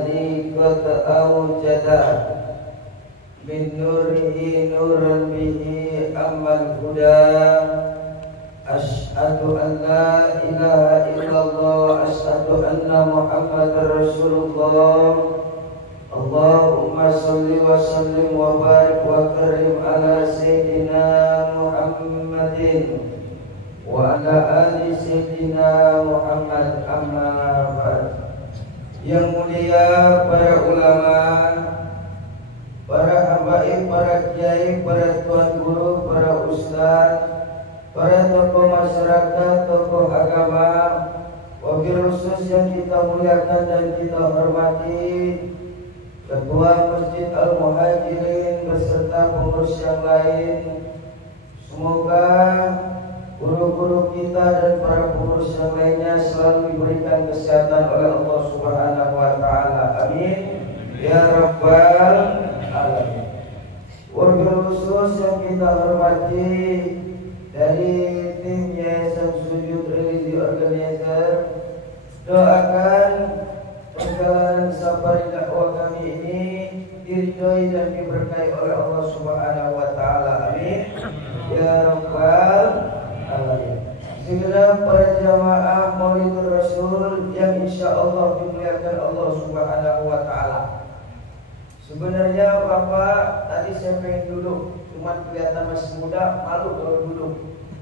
الذي قد أوجد من نوره نورا به أما الهدى أشهد أن لا إله إلا الله أشهد أن محمدا رسول الله اللهم صل وسلم وبارك وكرم على سيدنا محمد وعلى آل سيدنا Muhammad amma ba'd. Yang mulia para ulama, para habaib, para kiai, para tuan guru, para ustaz, para tokoh masyarakat, tokoh agama, wabil khusus yang kita muliakan dan kita hormati, Ketua Masjid Al-Muhajirin beserta pengurus yang lain. Semoga guru-guru kita dan para pengurus yang lainnya selalu diberikan kesehatan oleh Allah Subhanahu wa taala. Amin ya rabbal alamin. Wabil khusus yang kita hormati dari tim Yayasan Sujud Religi Organizer, doakan perjalanan safari dakwah kami ini diridhoi dan diberkahi oleh Allah Subhanahu wa taala. Amin ya rabbal alamin. Segera para jamaah Maulidur Rasul yang insyaallah dimuliakan Allah Subhanahu wa taala. Sebenarnya Bapak tadi saya pengen duduk, cuma kelihatan masih muda, malu kalau duduk.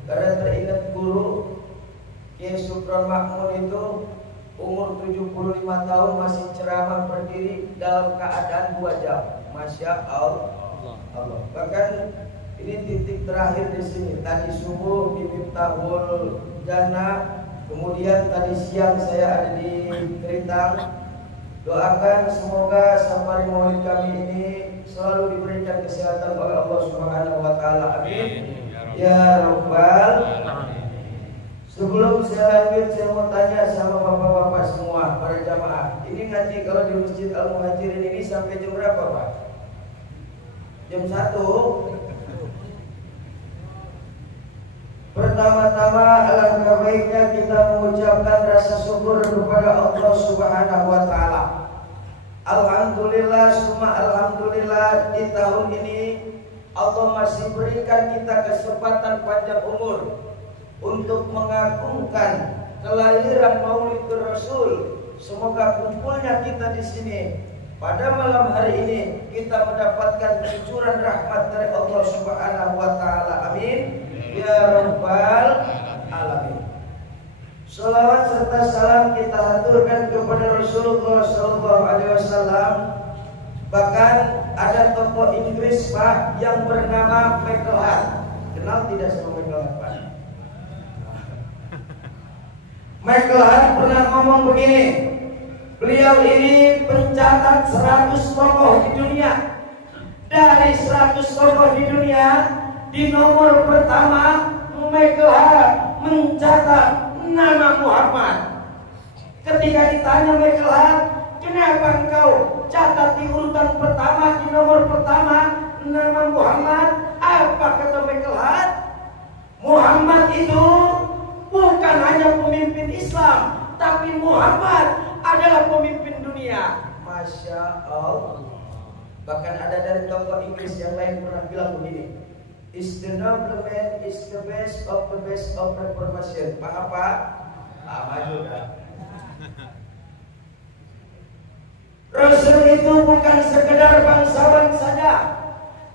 Karena teringat guru Kiai Supron Makmun itu umur 75 tahun masih ceramah berdiri dalam keadaan 2 jam. Masya Allah. Bahkan ini titik terakhir di sini. Tadi subuh di Miftahul Jannah, kemudian tadi siang saya ada di Keritang. Doakan semoga safari maulid kami ini selalu diberikan kesehatan oleh Allah Subhanahu wa taala. Amin ya rabbal alamin. Sebelum saya lanjut, saya mau tanya sama bapak-bapak semua, para jamaah. Ini ngaji kalau di Masjid Al-Muhajirin ini sampai jam berapa, Pak? Jam 1. Pertama-tama alangkah baiknya kita mengucapkan rasa syukur kepada Allah Subhanahu wa taala. Alhamdulillah, summa alhamdulillah, di tahun ini Allah masih berikan kita kesempatan panjang umur untuk mengagungkan kelahiran Maulidur Rasul. Semoga kumpulnya kita di sini pada malam hari ini kita mendapatkan cucuran rahmat dari Allah Subhanahu wa taala. Amin ya rabbal alamin. Salawat serta salam kita haturkan kepada Rasulullah sallallahu alaihi wasallam. Bahkan ada tokoh Inggris, Pak, yang bernama Michael Hart. Kenal tidak sama Michael Hart, Pak? Michael Hart pernah ngomong begini. Beliau ini pencatat 100 tokoh di dunia. Dari 100 tokoh di dunia, di nomor pertama Michael Hart mencatat nama Muhammad. Ketika ditanya Michael Hart, kenapa engkau catat di urutan pertama, di nomor pertama nama Muhammad? Apa kata Michael Hart? Muhammad itu bukan hanya pemimpin Islam, tapi Muhammad adalah pemimpin dunia. Masya Allah. Bahkan ada dari tokoh Inggris yang lain pernah bilang begini, is the noble man is the best of reformation. Paham Pak? Maju dah. Rasul itu bukan sekedar bangsawan saja,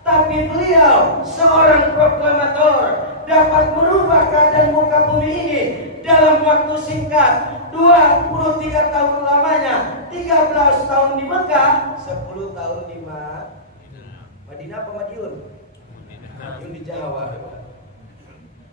tapi beliau seorang proklamator, dapat merubah keadaan muka bumi ini dalam waktu singkat. 23 tahun lamanya, 13 tahun di Mekah, 10 tahun di Madinah apa Madiun? Madiun di Jawa.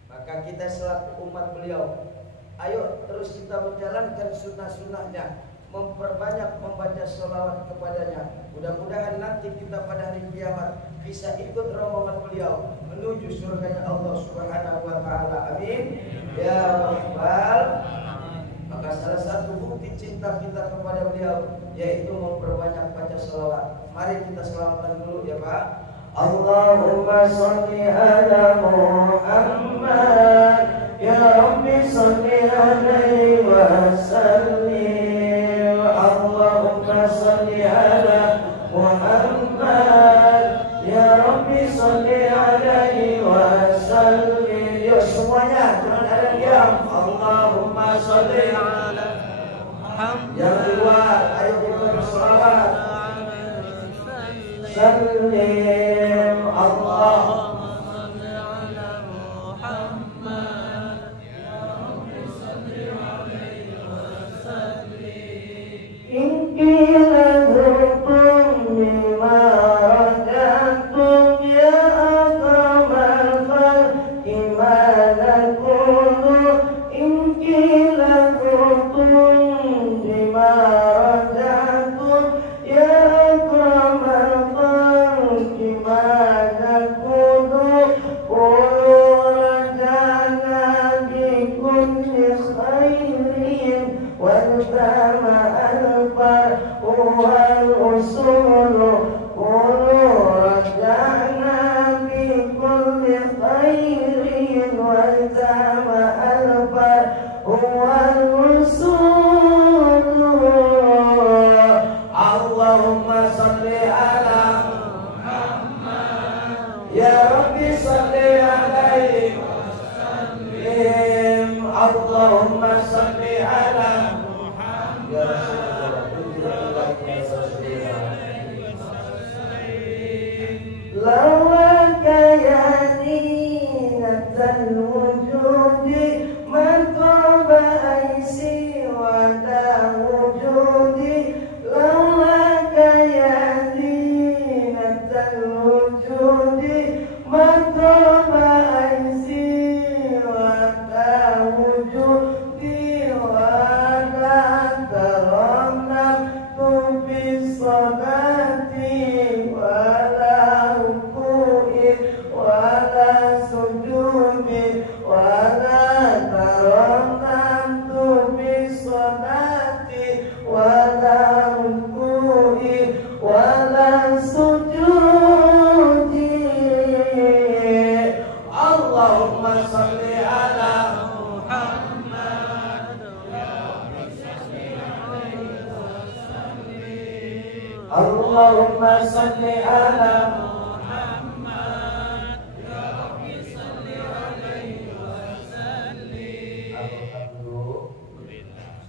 Maka kita selaku umat beliau, ayo terus kita menjalankan sunnah-sunnahnya, memperbanyak membaca sholawat kepadanya. Mudah-mudahan nanti kita pada hari kiamat bisa ikut rombongan beliau menuju surganya Allah Subhanahu wa taala. Amin ya rabbal. Maka salah satu bukti cinta kita kepada beliau yaitu memperbanyak baca sholawat. Mari kita selawatan dulu ya Pak. Allahumma sholli ala Muhammad ya Rabbi sholli alaihi wa sallim. Allahumma sholli والأصول قولوا رجعنا بكل خير وجمع الفرق والوصول اللهم صل على محمد يا ربي صل عليه وسلم اللهم صل على محمد يا لوك يا دينة الوجود من طاب أيسي ولا وجودي لوك يا دينة الوجود من طاب أيسي ولا وجودي ولا ترنمت بالصلاة ولا ركوعي ولا سجودي ولا ترنمت بالصلاة ولا ركوعي ولا سجودي اللهم صل على محمد اللهم صل على محمد يا رب صل عليه وسلم.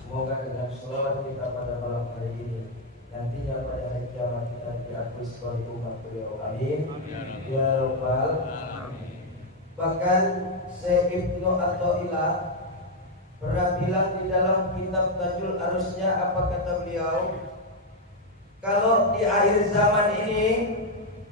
Semoga dengan sholawat kita pada malam hari ini nantinya pada hari kiamat kita diakui sebagai umat beliau. Amin. Ya Rabbal. Bahkan Syekh Ibnu Athaillah pernah bilang di dalam kitab Tajul Arusnya, apa kata beliau? Kalau di akhir zaman ini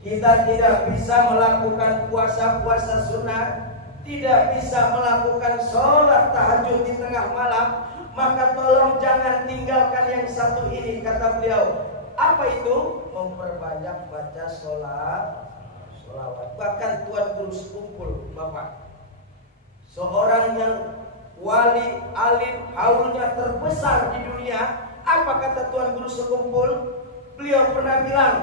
kita tidak bisa melakukan puasa-puasa sunnah, tidak bisa melakukan sholat tahajud di tengah malam, maka tolong jangan tinggalkan yang satu ini, kata beliau. Apa itu? Memperbanyak baca sholawat. Bahkan Tuan Guru Sekumpul, Bapak, seorang yang wali, alim, haulnya terbesar di dunia. Apa kata Tuan Guru Sekumpul? Beliau pernah bilang,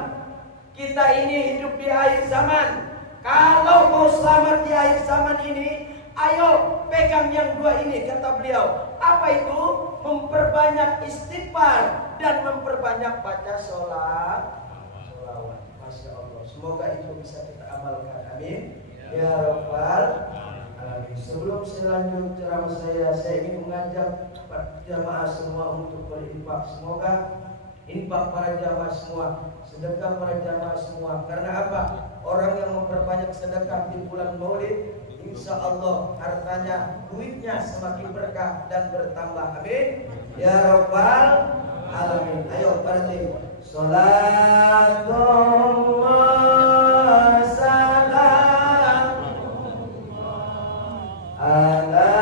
kita ini hidup di akhir zaman. Kalau mau selamat di akhir zaman ini, ayo pegang yang dua ini, kata beliau. Apa itu? Memperbanyak istighfar dan memperbanyak baca sholawat. Masya Allah. Semoga itu bisa kita amalkan. Amin. Ya Rabbal Alamin. Sebelum saya lanjut ceramah saya ingin mengajak jamaah semua untuk berinfak. Semoga infak para jamaah semua, sedekah para jamaah semua. Karena apa? Orang yang memperbanyak sedekah di bulan Maulid, insya Allah hartanya, duitnya semakin berkah dan bertambah. Amin. Ya Rabbal Alamin. Ayo berarti Salatullah salamullah ala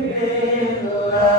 Alhamdulillah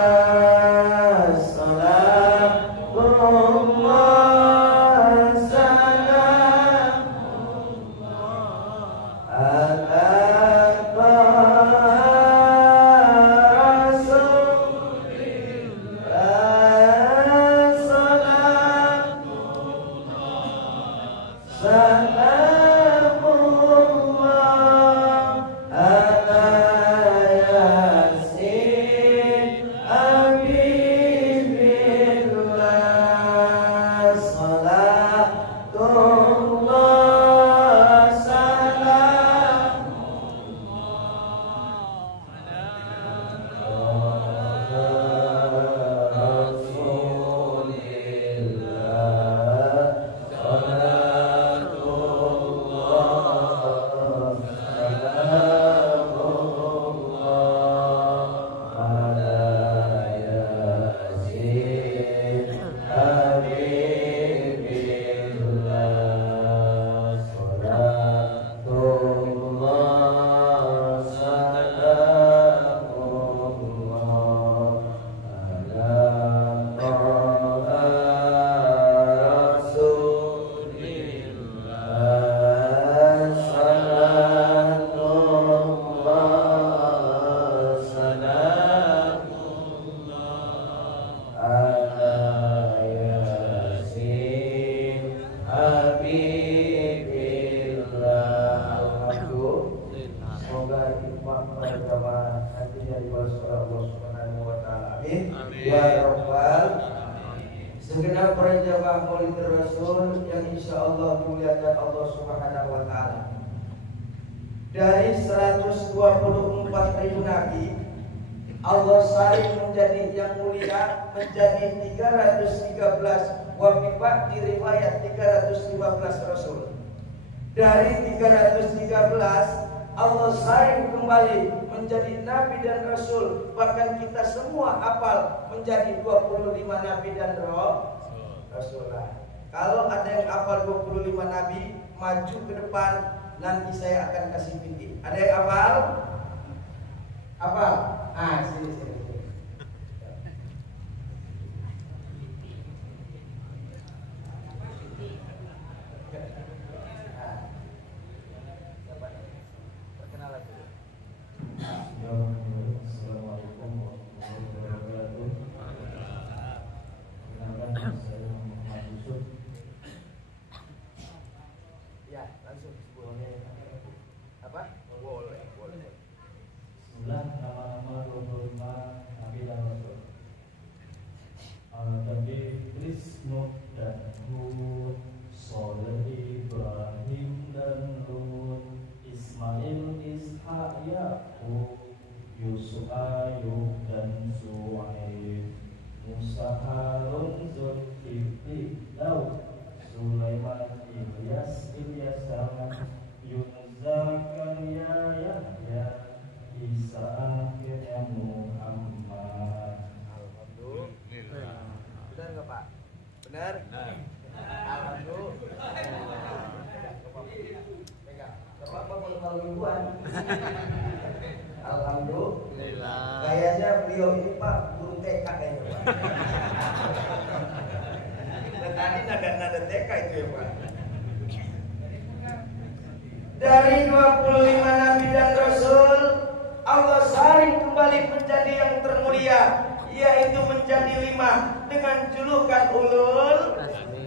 amin ya rabbal alamin. Segenap para jamaah Maulid Rasul yang insyaallah dimuliakan Allah Subhanahu wa taala. Dari 124.000 nabi, Allah saling menjadi yang mulia menjadi 313, wa fi ba'di riwayat 315 rasul. Dari 313 Allah saling kembali menjadi nabi dan rasul. Bahkan kita semua hafal menjadi 25 nabi dan rasulullah. Kalau ada yang hafal 25 nabi, maju ke depan, nanti saya akan kasih pinggir. Ada yang hafal? Hafal? Sini. Assalamualaikum warahmatullahi wabarakatuh. Perkenalkan, saya Muhammad Yusuf. Ya, langsung boleh. Apa? Boleh. Bismillah, nama-nama 25 Nabi dan Rasul. Nabi Idris, Nuh dan Hud, Shaleh, Ibrahim dan Lut, Ismail, Ishak, Yakub, Yusuf, Ayub dan Suhaib, Musa, Harun, Zulkifli, Daud, Sulaiman, Ilyas, Yunus, Zakaria, Yahya, Isa, akhirnya Muhammad. Alhamdulillah. Benar nggak Pak? Benar? Alhamdulillah. Pegang. Bapak malu mingguan. Alhamdulillah. Kayaknya beliau ini Pak guru TK kayaknya Pak. Tadi nada TK itu ya Pak. Dari 25 nabi dan rasul, Allah saling kembali menjadi yang termulia, yaitu menjadi 5 dengan julukan ulul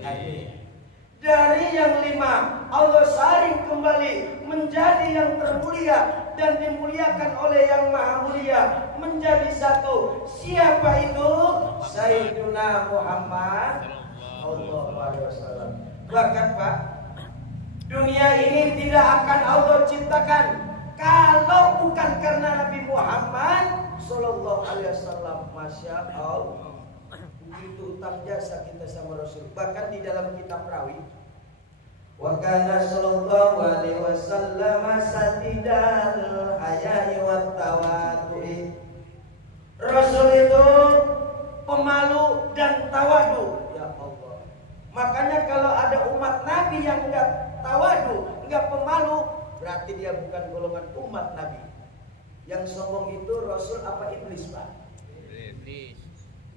azmi. Dari yang 5, Allah saling kembali menjadi yang termulia dan dimuliakan oleh yang maha mulia menjadi 1. Siapa itu? Sayyiduna Muhammad sallallahu alaihi wasallam. Bahkan Pak, dunia ini tidak akan Allah ciptakan kalau bukan karena Nabi Muhammad sallallahu alaihi wasallam. Masya Allah. Begitu utang jasa kita sama Rasul. Bahkan di dalam kitab Rawi, wa kana sallallahu alaihi wasallam satidal haya'i wat tawadhu'i. Rasul itu pemalu dan tawadu. Ya Allah. Makanya kalau ada umat Nabi yang enggak tawadu, enggak pemalu, berarti dia bukan golongan umat Nabi. Yang sombong itu Rasul apa iblis, Pak?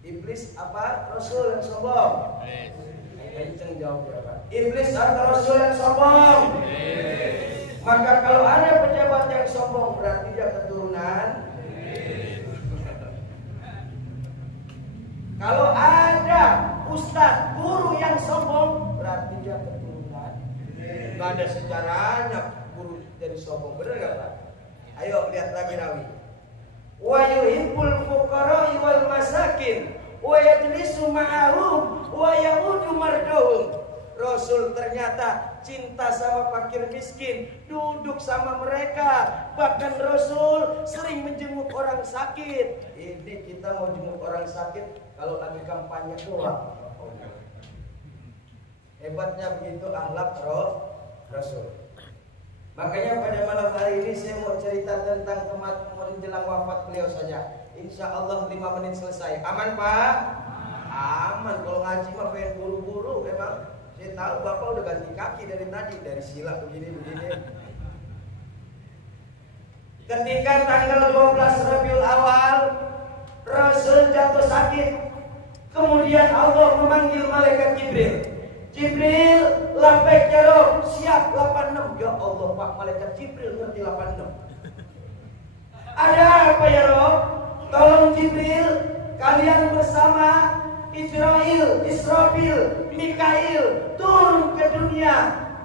Iblis apa Rasul yang sombong? Kenceng jawab ya Pak. Iblis atau Rasul yang sombong? Maka kalau ada pejabat yang sombong, berarti dia keturunan. Kalau ada ustadz, guru yang sombong, berarti dia keturunan. Gak ada sejarahnya guru jadi sombong, benar gak Pak? Ayo lihat lagi Rawi. Wa yuhibbul fuqara'i wal masakin wa yajlisu ma'ahum wa ya'udu marduhum. Rasul ternyata cinta sama fakir miskin, duduk sama mereka. Bahkan Rasul sering menjenguk orang sakit. Ini kita mau jenguk orang sakit kalau lagi kampanye doang. Hebatnya begitu akhlak Rasul. Makanya pada malam hari ini saya mau cerita tentang menjelang wafat beliau saja. Insya Allah 5 menit selesai. Aman Pak? Aman. Kalau ngaji mah pengen buru-buru. Memang saya tahu Bapak udah ganti kaki dari tadi, dari sila begini. Ketika tanggal 12 Rabiul Awal, Rasul jatuh sakit. Kemudian Allah memanggil malaikat Jibril. Jibril, labbaik ya Rabb, siap 86. Ya Allah Pak, malaikat Jibril ngerti 86. Ada apa ya Rabb? Tolong Jibril, kalian bersama Israfil, Mikail turun ke dunia,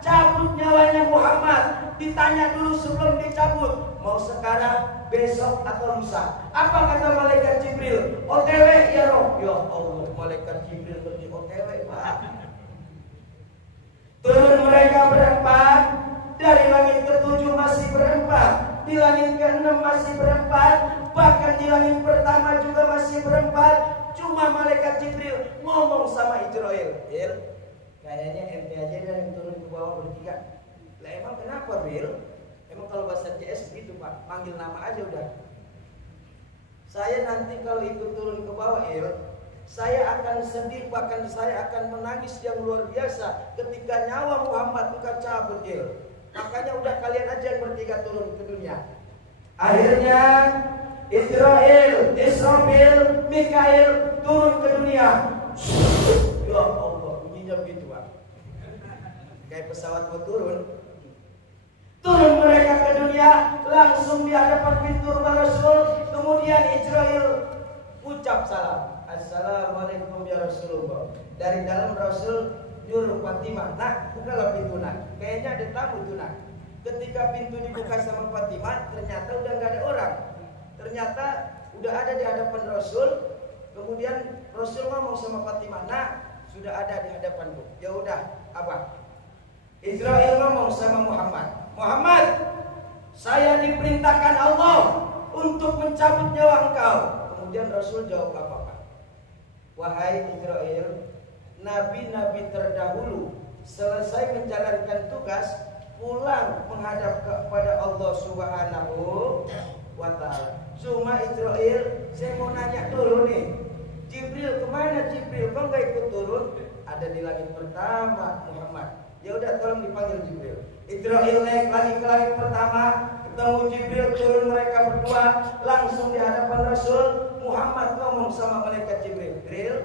cabut nyawanya Muhammad. Ditanya dulu sebelum dicabut, mau sekarang, besok atau lusa? Apa kata malaikat Jibril? OTW ya Rob. Ya Allah, malaikat Jibril pergi OTW Pak. Turun mereka berempat, dari langit ke-7 masih berempat, di langit ke-6 masih berempat, bahkan di langit pertama juga masih berempat. Cuma malaikat Jibril ngomong sama Israel, kayaknya ente aja yang turun ke bawah bertiga. Lah emang kenapa Bil? Emang kalau bahasa CS gitu Pak, panggil nama aja udah. Saya nanti kalau ikut turun ke bawah saya akan sedih, bahkan saya akan menangis yang luar biasa ketika nyawa Muhammad bukan cabut Makanya udah kalian aja yang bertiga turun ke dunia. Akhirnya Israel, Mikail turun ke dunia. Ya Allah, bunyinya begitu Pak. Kayak pesawat mau turun. Turun mereka ke dunia, langsung di hadapan pintu rumah Rasul. Kemudian Israel ucap salam, Assalamualaikum ya Rasulullah. Dari dalam Rasul nyuruh Fatimah, nak bukalah pintu nak. Kayaknya ada tamu tuh nak. Ketika pintu dibuka sama Fatimah, ternyata udah nggak ada orang. Ternyata udah ada di hadapan Rasul. Kemudian Rasul ngomong sama Fatimah, nak sudah ada di hadapanku. Ya udah, apa? Israel ngomong sama Muhammad, saya diperintahkan Allah untuk mencabut nyawa engkau. Kemudian Rasul jawab apa? Wahai Israel, nabi-nabi terdahulu selesai menjalankan tugas pulang menghadap kepada Allah Subhanahu wa Ta'ala. Cuma Israel, saya mau nanya dulu nih, Jibril kemana Jibril? Kok nggak ikut turun? Ada di langit pertama Muhammad. Ya udah tolong dipanggil Jibril. Israel naik lagi ke langit pertama, ketemu Jibril, turun mereka berdua, langsung di hadapan Rasul. Muhammad ngomong sama malaikat Jibril,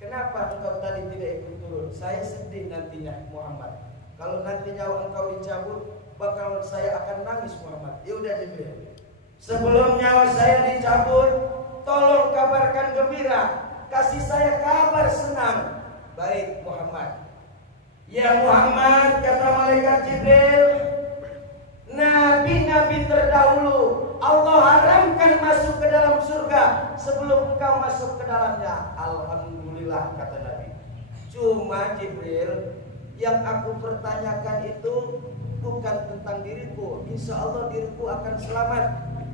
kenapa engkau tadi tidak ikut turun? Saya sedih nantinya Muhammad. Kalau nanti nyawa engkau dicabut, bakal saya akan nangis Muhammad. Ya udah Jibril, sebelum nyawa saya dicabut, tolong kabarkan gembira, kasih saya kabar senang. Baik Muhammad. Ya Muhammad, kata malaikat Jibril, nabi-nabi terdahulu Allah haramkan masuk ke dalam surga sebelum engkau masuk ke dalamnya. Alhamdulillah, kata Nabi. Cuma Jibril, yang aku pertanyakan itu bukan tentang diriku. Insya Allah diriku akan selamat.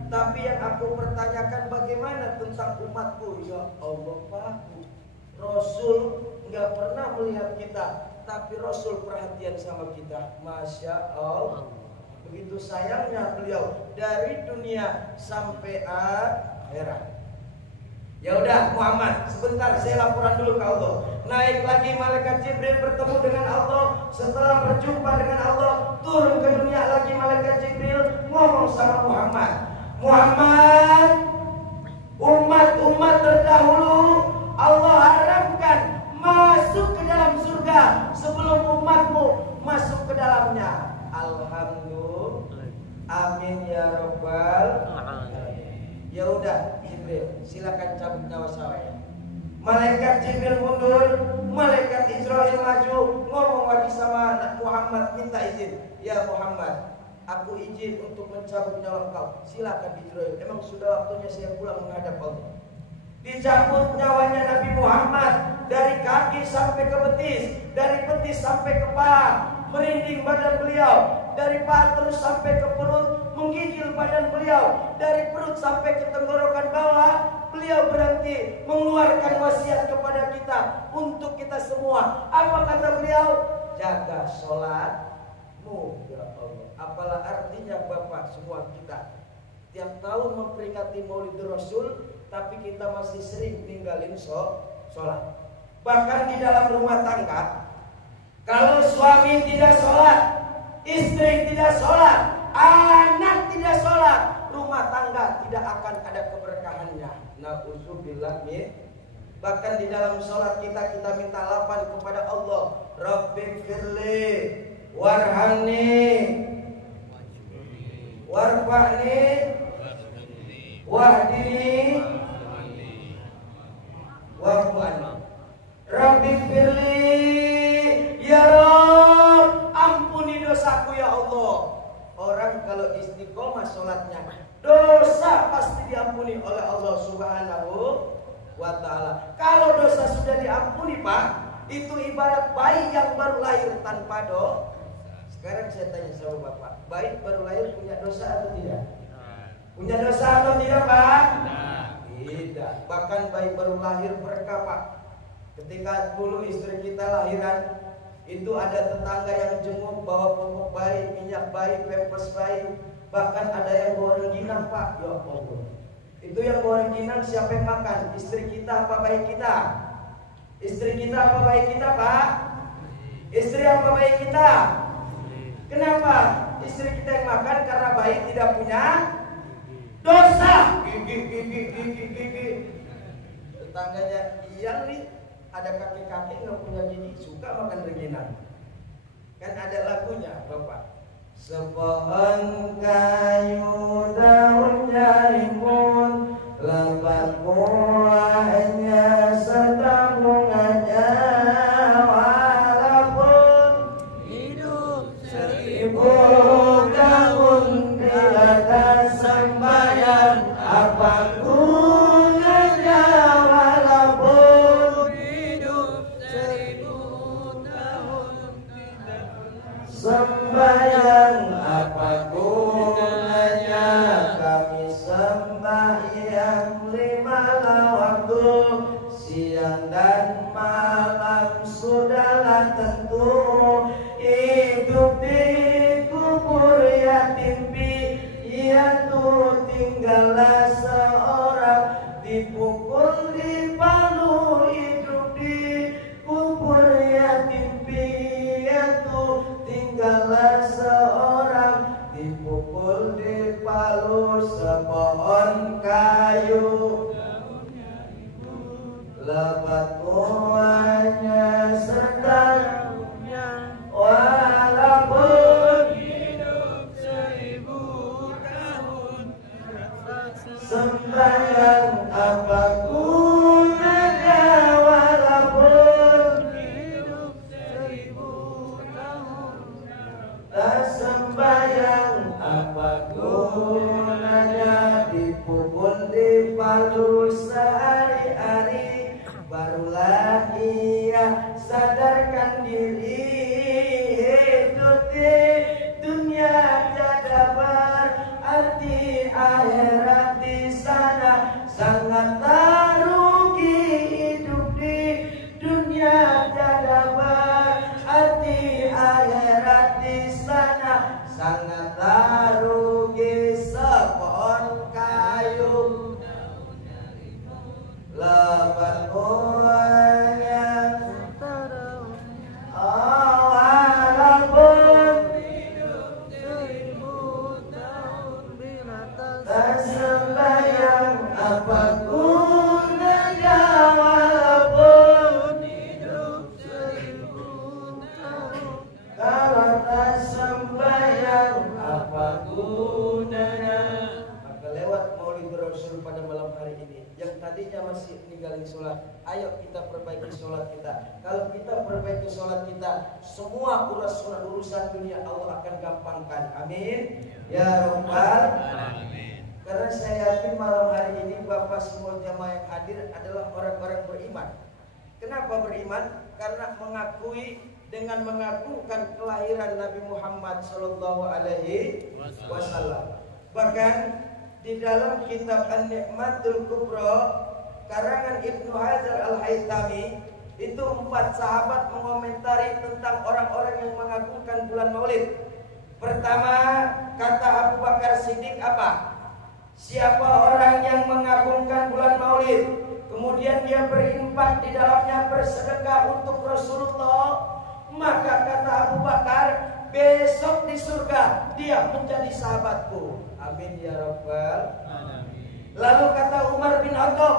Tapi yang aku pertanyakan bagaimana tentang umatku. Ya Allah Pak, Rasul nggak pernah melihat kita, tapi Rasul perhatian sama kita. Masya Allah. Begitu sayangnya beliau dari dunia sampai akhirat. Ya udah Muhammad, sebentar saya laporan dulu ke Allah. Naik lagi malaikat Jibril bertemu dengan Allah. Setelah berjumpa dengan Allah, turun ke dunia lagi malaikat Jibril ngomong sama Muhammad, umat-umat terdahulu Allah haramkan masuk ke dalam surga sebelum umatmu masuk ke dalamnya. Alhamdulillah, amin ya Rabbal alamin. Ya udah Jibril, silakan cabut nyawa saya. Malaikat Jibril mundur, malaikat Israel maju, ngomong lagi sama Muhammad, minta izin. Ya Muhammad, aku izin untuk mencabut nyawa engkau. Silakan Israel, emang sudah waktunya saya pulang menghadap Allah. Dicabut nyawanya Nabi Muhammad dari kaki sampai ke betis, dari betis sampai ke paha, merinding badan beliau, dari paha terus sampai ke perut, menggigil badan beliau, dari perut sampai ke tenggorokan bawah. Beliau berhenti mengeluarkan wasiat kepada kita untuk kita semua. Apa kata beliau? Jaga sholatmu ya Allah. Apalah artinya Bapak semua kita tiap tahun memperingati Maulid Rasul, tapi kita masih sering ninggalin sholat. Bahkan di dalam rumah tangga, kalau suami tidak sholat, istri tidak sholat, anak tidak sholat, rumah tangga tidak akan ada keberkahannya. Na'udzubillah. Bahkan di dalam sholat kita minta lapan kepada Allah, Rabbighfirli warhamni warfa'ni wahdini wa'fu anni. Rabbighfirli, ya Rabb, ampuni dosaku ya Allah. Orang kalau istiqomah sholatnya, dosa pasti diampuni oleh Allah Subhanahu wa ta'ala. Kalau dosa sudah diampuni Pak, itu ibarat bayi yang baru lahir tanpa dosa. Sekarang saya tanya sama Bapak, bayi baru lahir punya dosa atau tidak? Punya dosa atau tidak Pak? Tidak. Bahkan bayi baru lahir berkah Pak. Ketika dulu istri kita lahiran, itu ada tetangga yang jenguk bawa popok bayi, minyak bayi, pampers bayi, bahkan ada yang bawa rengginang Pak. Ya Allah. Itu yang bawa rengginang siapa yang makan? Istri kita apa bayi kita? Istri kita apa bayi kita Pak? Istri apa bayi kita? Kenapa istri kita yang makan? Karena bayi tidak punya dosa. Gigi. Tetangganya, iya nih. Ada kaki-kaki nggak punya gigi, suka makan rengginang. Kan ada lagunya Bapak. Sepohon kayu daunnya rimbun, lebat buahnya serta bunganya, walaupun hidup 1000 tahun bila tak sembahyang, apa gunanya walaupun sembahyang, apa gunanya kami sembahyang 5 waktu, siang dan malam sudahlah tentu, hidup di kubur yatim piatu, tinggallah seorang dipukul di palu, hidup di kubur yatim piatu, tinggallah seorang dipukul di palu. Sepohon kayu lebat buahnya serta walaupun hidup 1000 tahun, sembahyang apa gunanya walaupun hidup 1000 tahun, tak sembahyang apa gunanya, dipukul di palu sehari-hari, barulah ia sadarkan diri, hidup di dunia tiada berarti, akhirat di sana sangatlah rugi, hidup di dunia tiada berarti, akhirat di sana sangatlah rugi. Sepohon kayu lebat buahnya walaupun hidup 1000 tahun bila tak sembahyang, apa gunanya walaupun hidup 1000 tahun, kalau tak sembahyang apa gunanya. Maka lewat Maulid Rasul pada malam hari ini, yang tadinya masih meninggalin sholat, ayo kita perbaiki sholat kita. Kalau kita perbaiki sholat kita, semua urusan dunia Allah akan gampangkan. Amin ya Rabbal alamin. Karena saya yakin malam hari ini Bapak semua jamaah yang hadir adalah orang-orang beriman. Kenapa beriman? Karena mengakui dengan mengagungkan kelahiran Nabi Muhammad Sallallahu Alaihi Wasallam. Bahkan di dalam kitab An-Ni'matul Kubra karangan Ibnu Hajar Al-Haytami, itu 4 sahabat mengomentari tentang orang-orang yang mengagungkan bulan Maulid. Pertama, kata Abu Bakar Siddiq apa? Siapa orang yang mengagungkan bulan Maulid, kemudian dia berinfak di dalamnya, bersedekah untuk Rasulullah, maka kata Abu Bakar, besok di surga dia menjadi sahabatku. Amin ya Rabbal alamin. Lalu kata Umar bin Khattab,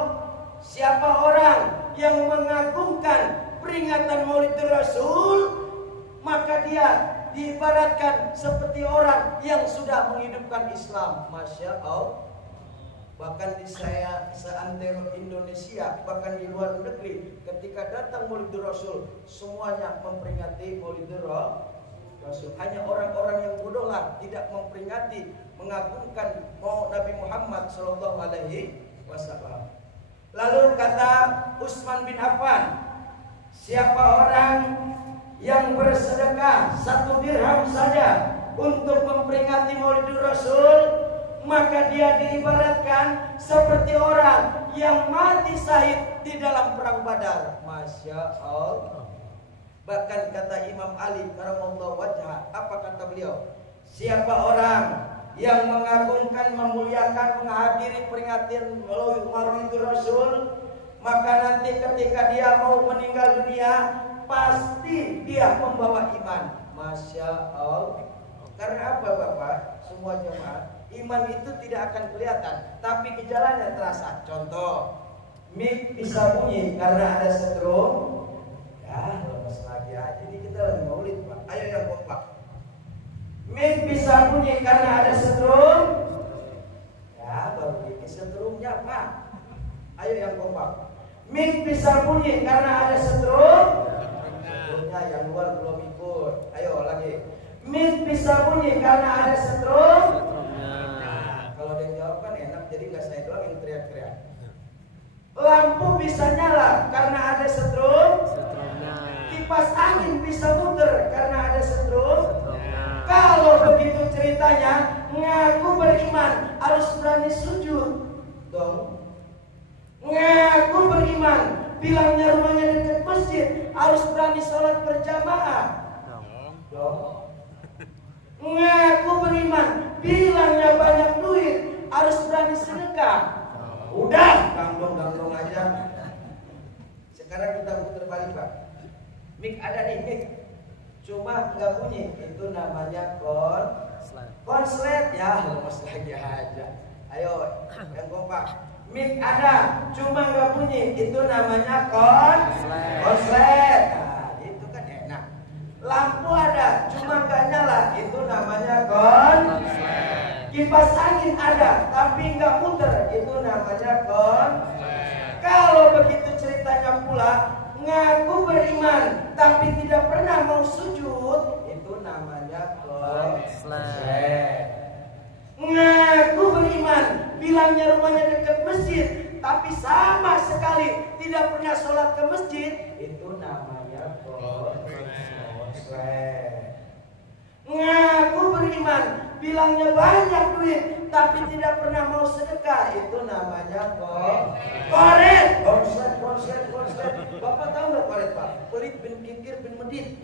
siapa orang yang mengagungkan peringatan Maulid Rasul, maka dia diibaratkan seperti orang yang sudah menghidupkan Islam. Masya Allah. Bahkan di seantero Indonesia, bahkan di luar negeri, ketika datang Maulid Rasul, semuanya memperingati Maulid Rasul. Hanya orang-orang yang bodoh lah tidak memperingati, mengagungkan Nabi Muhammad Sallallahu Alaihi Wasallam. Lalu kata Utsman bin Affan, siapa orang yang bersedekah 1 dirham saja untuk memperingati Maulid Rasul, maka dia diibaratkan seperti orang yang mati syahid di dalam perang Badar. Masya Allah. Bahkan kata Imam Ali karamallahu wajhah, apa kata beliau? Siapa orang yang mengagungkan, memuliakan, menghadiri peringatan Maulid Rasul, maka nanti ketika dia mau meninggal dunia, pasti dia membawa iman. Masya Allah. Karena apa Bapak? Semua jemaah, iman itu tidak akan kelihatan, tapi gejalanya terasa. Contoh, mic bisa bunyi karena ada setrum. Ya, lepas lagi aja. Ini kita lagi maulid Pak. Ayo yang kompak. Mic bisa bunyi karena ada setrum. Ya, baru ini setrumnya Pak. Ayo yang kompak. Mic bisa bunyi karena ada setrum. Setrumnya yang luar belum ikut. Ayo lagi. Mic bisa bunyi karena ada setrum. Nah, kalau dia jawab kan enak, jadi nggak saya doang yang teriak-teriak. Lampu bisa nyala karena ada setrum. Kipas angin bisa muter karena ada setrum. Kalau begitu ceritanya, ngaku beriman harus berani sujud dong. Ngaku beriman, bilangnya rumahnya dekat masjid, harus berani sholat berjamaah dong. Ngaku beriman, bilangnya banyak duit, harus berani sedekah. Udah, gangdong aja. Sekarang kita putar balik Pak. Mik ada nih, mik. Cuma nggak bunyi, itu namanya konslet ya, lemes lagi aja. Ayo, yang kompak. Mik ada, cuma nggak bunyi, itu namanya konslet. Nah, itu kan enak. Lampu ada, cuma nggak nyala, itu namanya konslet. Kipas angin ada, tapi nggak muter, itu namanya konslet. Kalau begitu ceritanya pula, ngaku beriman tapi tidak pernah mau sujud, itu namanya konslet. Ngaku beriman, bilangnya rumahnya dekat masjid, tapi sama sekali tidak pernah sholat ke masjid, itu namanya konslet. Ngaku beriman, bilangnya banyak duit, tapi tidak pernah mau sedekah, itu namanya koret. Konslet. Bapak tahu nggak koret Pak? Pelit bin kikir bin medit.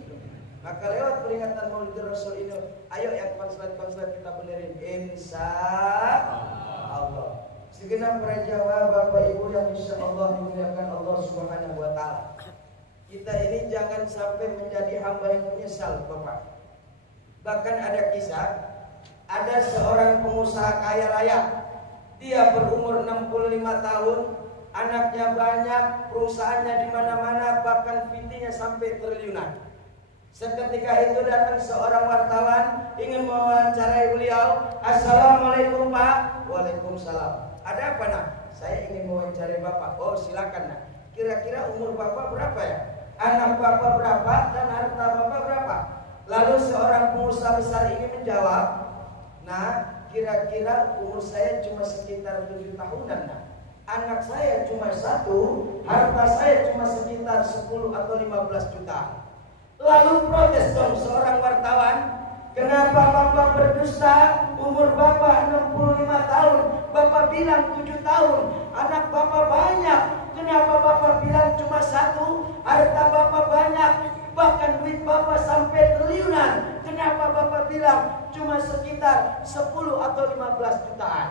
Maka lewat peringatan Maulid Rasul ini, ayo yang konslet kita benerin, insya Allah. Segenap para jamaah Bapak Ibu yang insya Allah dimuliakan Allah Subhanahu Wa Taala. Kita ini jangan sampai menjadi hamba yang menyesal Bapak. Bahkan ada kisah, ada seorang pengusaha kaya raya. Dia berumur 65 tahun, anaknya banyak, perusahaannya di mana-mana, bahkan fitinya sampai triliunan. Seketika itu datang seorang wartawan ingin mewawancarai beliau. Assalamualaikum Pak. Waalaikumsalam. Ada apa nak? Saya ingin mewawancarai Bapak. Oh silakan nak. Kira-kira umur Bapak berapa ya? Anak Bapak berapa dan harta Bapak berapa? Lalu seorang pengusaha besar ini menjawab, nah kira-kira umur saya cuma sekitar 7 tahunan nah. Anak saya cuma 1, harta saya cuma sekitar 10 atau 15 juta. Lalu protes dong seorang wartawan, kenapa Bapak berdusta? Umur Bapak 65 tahun, Bapak bilang 7 tahun, anak Bapak banyak. Kenapa Bapak bilang cuma 1? Harta Bapak banyak, bahkan duit Bapak sampai triliunan. Kenapa Bapak bilang cuma sekitar 10 atau 15 jutaan?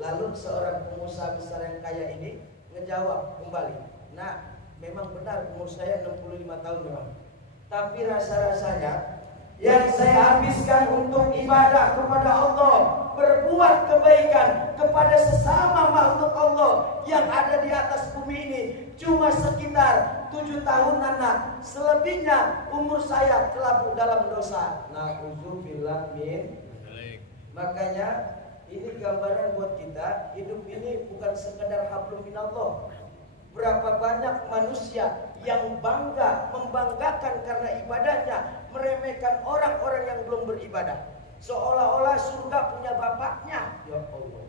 Lalu seorang pengusaha besar yang kaya ini ngejawab kembali, nah memang benar umur saya 65 tahun memang. Tapi rasa-rasanya yang saya habiskan untuk ibadah kepada Allah, berbuat kebaikan kepada sesama makhluk Allah yang ada di atas bumi ini, cuma sekitar 7 tahunan nak. Selebihnya umur saya kelabu dalam dosa. Na'udzubillah min. Makanya ini gambaran buat kita, hidup ini bukan sekedar hablum minallah. Berapa banyak manusia yang bangga, membanggakan karena ibadahnya, meremehkan orang-orang yang belum beribadah. Seolah-olah surga punya bapaknya. Ya Allah.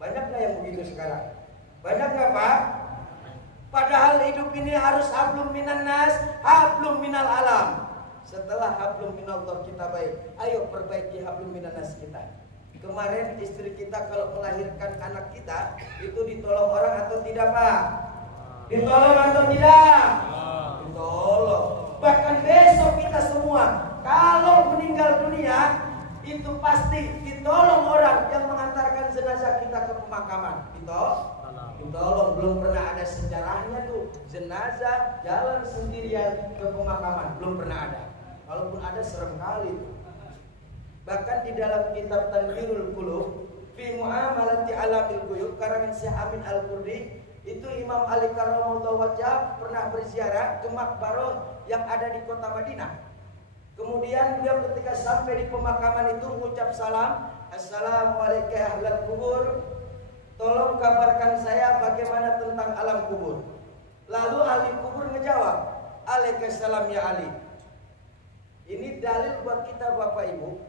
Banyak nggak yang begitu sekarang? Banyak nggak Pak? Padahal hidup ini harus hablum minan nas, hablum minal alam. Setelah hablum minallah kita baik, ayo perbaiki hablum minan nas kita. Kemarin istri kita kalau melahirkan anak kita itu ditolong orang atau tidak, Pak? Ditolong atau tidak? Ditolong. Bahkan besok kita semua kalau meninggal dunia itu pasti ditolong orang yang mengantarkan jenazah kita ke pemakaman. Ditolong. Belum pernah ada sejarahnya tuh jenazah jalan sendirian ke pemakaman, belum pernah ada. Kalaupun ada serem kali tuh. Bahkan di dalam kitab Tanwirul Qulub fi Mu'amalati Alamil Ghuyub karangan Syekh Amin Al-Qurdi, itu Imam Ali karramallahu wajhah pernah berziarah ke makbarah yang ada di kota Madinah. Kemudian beliau ketika sampai di pemakaman itu mengucap salam, Assalamualaikum ahlal kubur, tolong kabarkan saya bagaimana tentang alam kubur. Lalu ahli kubur menjawab, Waalaikumsalam ya Ali. Ini dalil buat kita Bapak Ibu,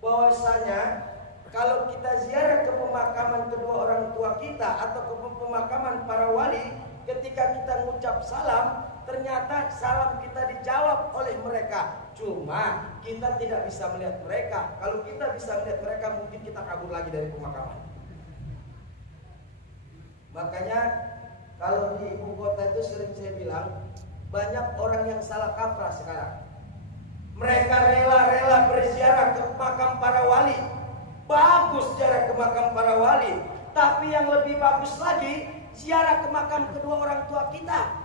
bahwasanya kalau kita ziarah ke pemakaman kedua orang tua kita atau ke pemakaman para wali, ketika kita mengucap salam, ternyata salam kita dijawab oleh mereka. Cuma kita tidak bisa melihat mereka. Kalau kita bisa melihat mereka, mungkin kita kabur lagi dari pemakaman. Makanya kalau di ibu kota itu sering saya bilang, banyak orang yang salah kaprah sekarang. Mereka rela-rela berziarah ke makam para wali. Bagus ziarah ke makam para wali, tapi yang lebih bagus lagi ziarah ke makam kedua orang tua kita.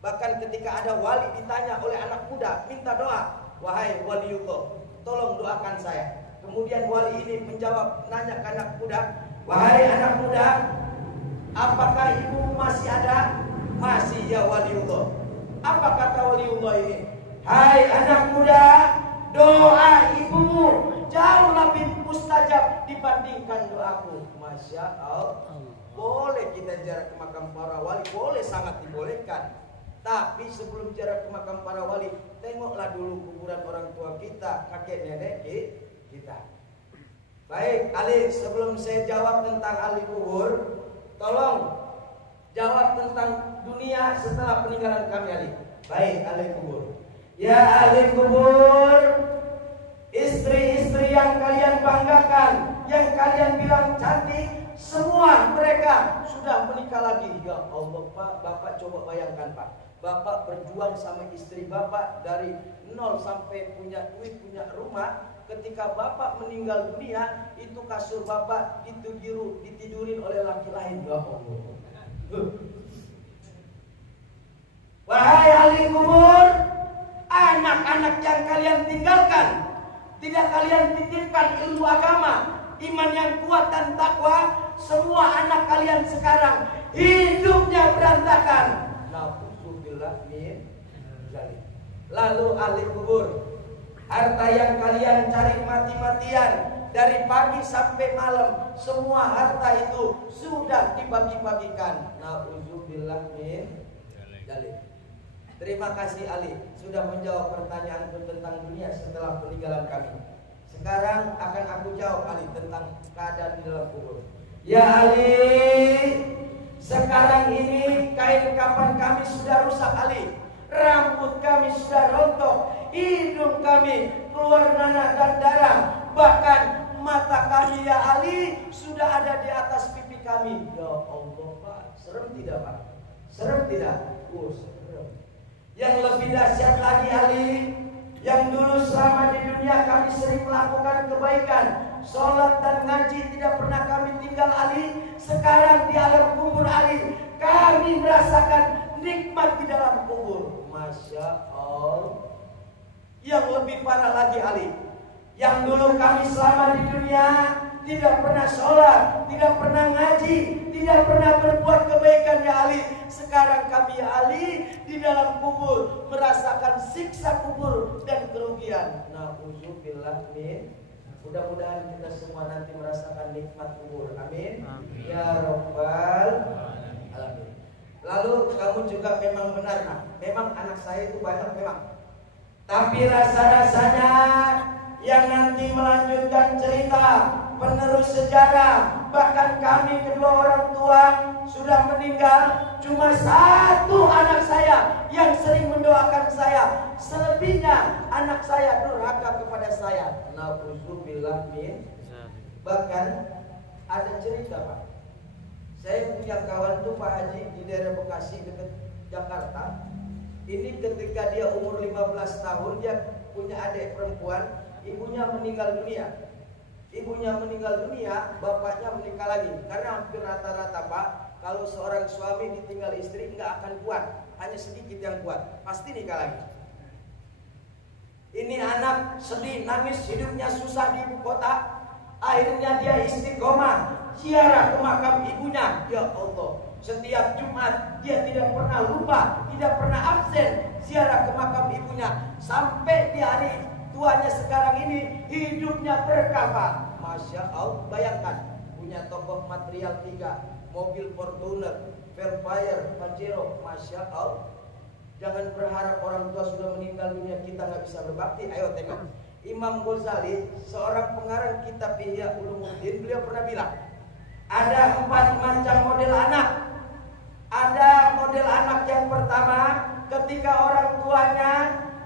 Bahkan ketika ada wali ditanya oleh anak muda, minta doa, wahai waliullah, tolong doakan saya. Kemudian wali ini menjawab, nanya ke anak muda, wahai anak muda, apakah ibu masih ada? Masih ya waliullah. Apa kata waliullah ini? Hai anak muda, doa ibumu jauh lebih mustajab dibandingkan doaku. Masya Allah. Boleh kita ziarah ke makam para wali, boleh, sangat dibolehkan. Tapi sebelum ziarah ke makam para wali, tengoklah dulu kuburan orang tua kita, kakek nenek kita. Baik, Ali, sebelum saya jawab tentang ahli kubur, tolong jawab tentang dunia setelah peninggalan kami, Ali. Baik, ahli kubur. Ya ahli kubur, istri-istri yang kalian banggakan, yang kalian bilang cantik, semua mereka sudah menikah lagi. Ya Allah Pak, Bapak coba bayangkan Pak, Bapak berjuang sama istri Bapak dari nol sampai punya duit, punya rumah. Ketika Bapak meninggal dunia, itu kasur Bapak ditidurin oleh laki lain. Ya Allah. Wahai ahli kubur, anak-anak yang kalian tinggalkan, tidak kalian titipkan ilmu agama, iman yang kuat dan takwa, semua anak kalian sekarang hidupnya berantakan. Lalu ahli kubur, harta yang kalian cari mati-matian dari pagi sampai malam, semua harta itu sudah dibagi-bagikan. Nauzubillah min dzalik. Terima kasih Ali sudah menjawab pertanyaan tentang dunia setelah peninggalan kami. Sekarang akan aku jawab Ali tentang keadaan di dalam kubur. Ya Ali, sekarang ini kain kafan kami sudah rusak Ali, rambut kami sudah rontok, hidung kami keluar nanah dan darah, bahkan mata kami ya Ali sudah ada di atas pipi kami. Ya Allah Pak, serem tidak Pak? Serem tidak? Serem. Yang lebih dahsyat lagi Ali, yang dulu selama di dunia kami sering melakukan kebaikan, sholat dan ngaji tidak pernah kami tinggal Ali. Sekarang di alam kubur Ali, kami merasakan nikmat di dalam kubur. Masya Allah. Yang lebih parah lagi Ali, yang dulu kami selama di dunia tidak pernah sholat, tidak pernah ngaji, tidak pernah berbuat kebaikan ya Ali. Sekarang kami ya Ali di dalam kubur merasakan siksa kubur dan kerugian. Nauzubillah min. Mudah-mudahan kita semua nanti merasakan nikmat kubur. Amin. Ya Rabbal Alamin. Lalu kamu juga memang benar, nah, memang anak saya itu banyak memang. Tapi rasa-rasanya yang nanti melanjutkan cerita, penerus sejarah, bahkan kami kedua orang tua sudah meninggal, cuma satu anak saya yang sering mendoakan saya. Selebihnya anak saya durhaka kepada saya. Nauzubillah min. Bahkan ada cerita, Pak. Saya punya kawan tuh Pak Haji di daerah Bekasi dekat Jakarta. Ini ketika dia umur 15 tahun, dia punya adik perempuan, ibunya meninggal dunia. Ibunya meninggal dunia, bapaknya menikah lagi. Karena hampir rata-rata, Pak, kalau seorang suami ditinggal istri nggak akan kuat, hanya sedikit yang kuat, pasti nikah lagi. Ini anak sedih, nangis, hidupnya susah di ibu kota. Akhirnya dia istiqomah, ziarah ke makam ibunya. Ya Allah, setiap Jumat dia tidak pernah lupa, tidak pernah absen ziarah ke makam ibunya. Sampai di hari tuanya sekarang ini hidupnya berkah, Pak. Masya Allah, bayangkan punya tokoh material 3, mobil Fortuner, Velfire, Pajero. Masya Allah. Jangan berharap orang tua sudah meninggal dunia kita nggak bisa berbakti. Ayo tengok, Imam Ghazali, seorang pengarang kitab Ihya Ulumuddin, beliau pernah bilang ada 4 macam model anak. Ada model anak yang pertama, ketika orang tuanya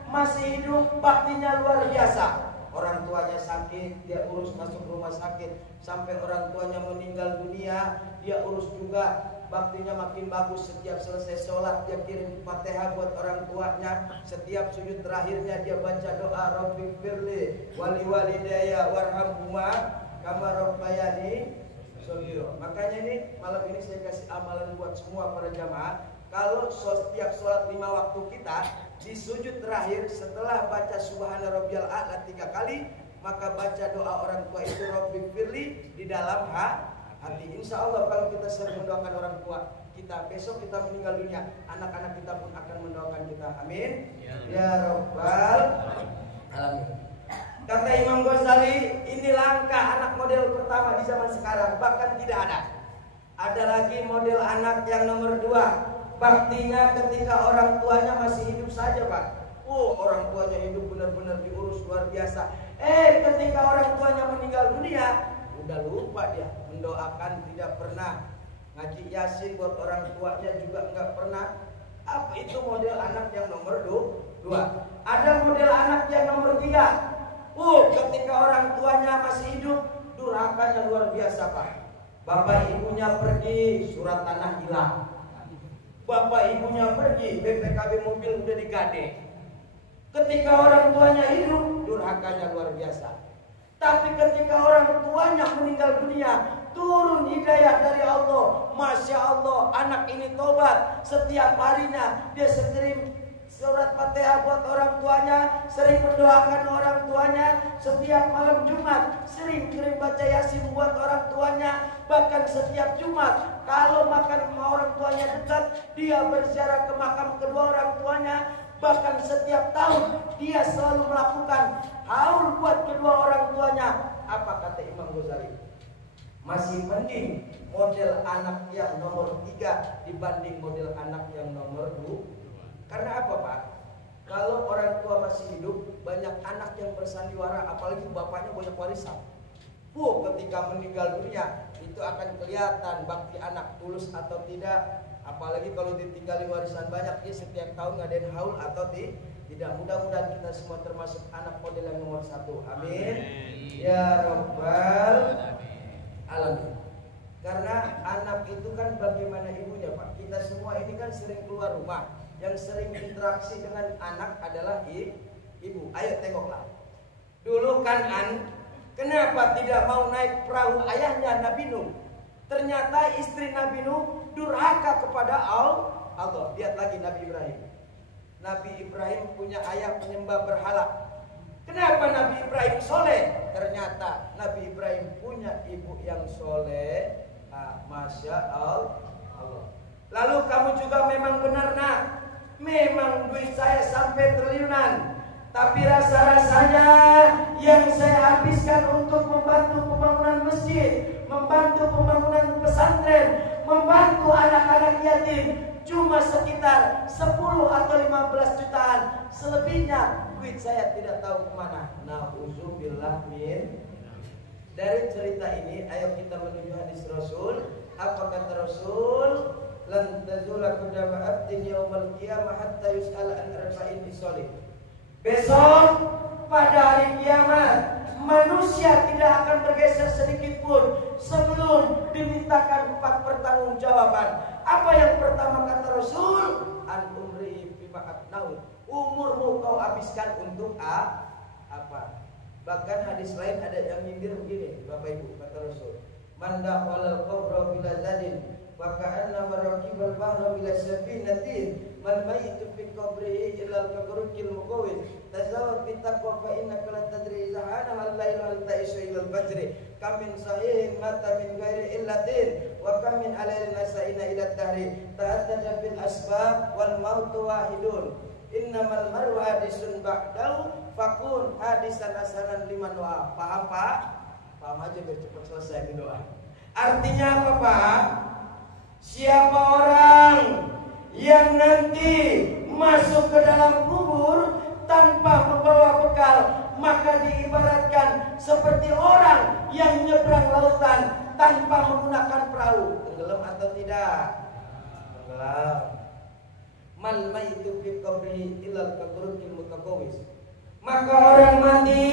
masih hidup, baktinya luar biasa. Orang tuanya sakit, dia urus masuk rumah sakit. Sampai orang tuanya meninggal dunia, dia urus juga. Baktinya makin bagus. Setiap selesai sholat, dia kirim Fatihah buat orang tuanya. Setiap sujud terakhirnya dia baca doa Rabbighfirli wali walidayya warhamhuma kama rabbayani shaghira. Makanya ini malam ini saya kasih amalan buat semua para jamaah. Kalau setiap sholat 5 waktu kita di sujud terakhir setelah baca Subhana Rabbiyal A'la 3 kali, maka baca doa orang tua itu Rabbighfirli di dalam hati. Insya Allah kalau kita sering mendoakan orang tua kita, besok kita meninggal dunia, anak-anak kita pun akan mendoakan kita. Amin. Ya Rabbal Alamin. Kata Imam Ghazali, ini langkah anak model pertama di zaman sekarang, bahkan tidak ada. Ada lagi model anak yang nomor 2. Baktinya ketika orang tuanya masih hidup saja, Pak. Orang tuanya hidup benar-benar diurus luar biasa. Ketika orang tuanya meninggal dunia, udah lupa dia mendoakan, tidak pernah ngaji Yasin buat orang tuanya juga nggak pernah. Apa itu model anak yang nomor 2? Ada model anak yang nomor 3. Ketika orang tuanya masih hidup, durhakanya luar biasa, Pak. Bapak ibunya pergi, surat tanah hilang. Bapak ibunya pergi, BPKB mobil udah digade. Ketika orang tuanya hidup, durhakanya luar biasa. Tapi ketika orang tuanya meninggal dunia, turun hidayah dari Allah. Masya Allah, anak ini tobat. Setiap harinya dia sering surat Fatihah buat orang tuanya, sering mendoakan orang tuanya. Setiap malam Jumat sering baca Yasin buat orang tuanya. Bahkan setiap Jumat kalau makan sama orang tuanya dekat, dia berziarah ke makam kedua orang tuanya. Bahkan setiap tahun dia selalu melakukan haul buat kedua orang tuanya. Apa kata Imam Ghazali? Masih mending model anak yang nomor 3 dibanding model anak yang nomor 2. Karena apa, Pak? Kalau orang tua masih hidup, banyak anak yang bersandiwara, apalagi bapaknya banyak warisan. Ketika meninggal dunia, itu akan kelihatan bakti anak tulus atau tidak. Apalagi kalau ditinggali warisan banyak, dia setiap tahun ngadain haul atau tidak. Mudah-mudahan kita semua termasuk anak model yang nomor 1. Amin. Ya Rabbal Alamin. Karena anak itu kan bagaimana ibunya, Pak. Kita semua ini kan sering keluar rumah. Yang sering interaksi dengan anak adalah ibu. Ayo tengoklah. Dulu kan kenapa tidak mau naik perahu ayahnya Nabi Nuh? Ternyata istri Nabi Nuh durhaka kepada Allah. Lihat lagi Nabi Ibrahim. Nabi Ibrahim punya ayah penyembah berhala. Kenapa Nabi Ibrahim soleh? Ternyata Nabi Ibrahim punya ibu yang soleh. Masya Allah. Lalu kamu juga memang benar, nak. Memang duit saya sampai triliunan, tapi rasa-rasanya yang saya habiskan untuk membantu pembangunan masjid, membantu pembangunan pesantren, membantu anak-anak yatim cuma sekitar 10 atau 15 jutaan. Selebihnya duit saya tidak tahu kemana. Nauzubillah min. Dari cerita ini, ayo kita menuju hadis Rasul. Apa kata Rasul? Lan tazula qadama abdin yaumal qiyamah hatta yus'al an arba'in bisolih. Besok pada hari kiamat manusia tidak akan bergeser sedikit pun sebelum dimintakan 4 pertanggungjawaban. Apa yang pertama kata Rasul? An umri bima afnahu. Umurmu kau habiskan untuk apa? Bahkan hadis lain ada yang nyindir begini, Bapak Ibu, kata Rasul. Man dakhala al-qabra bila zadin wa ka'anna maraqibal bahra bila safinatin. Man mayitu fi qabrihi illa al-qabrukil muqawwid. Tazawwad bi taqwa fa innaka la tadri idza hana al-lailu hal ta'ishu ila al-fajr. Kam min sahihin mata min ghairi illatin wa kam min alailin nasaina ila at-tahri. Ta'addada bil asbab wal mautu wahidun. Innamal maru hadisun ba'dahu fakun hadisan hasanan liman wa. Paham Pak? Paham aja biar cepat selesai di doa. Artinya apa Pak? Siapa orang yang nanti masuk ke dalam kubur tanpa membawa bekal, maka diibaratkan seperti orang yang nyebrang lautan tanpa menggunakan perahu. Tenggelam atau tidak? Tenggelam. Mal maitu fi qabrihi ilal kaburukil mutakawis. Maka orang mati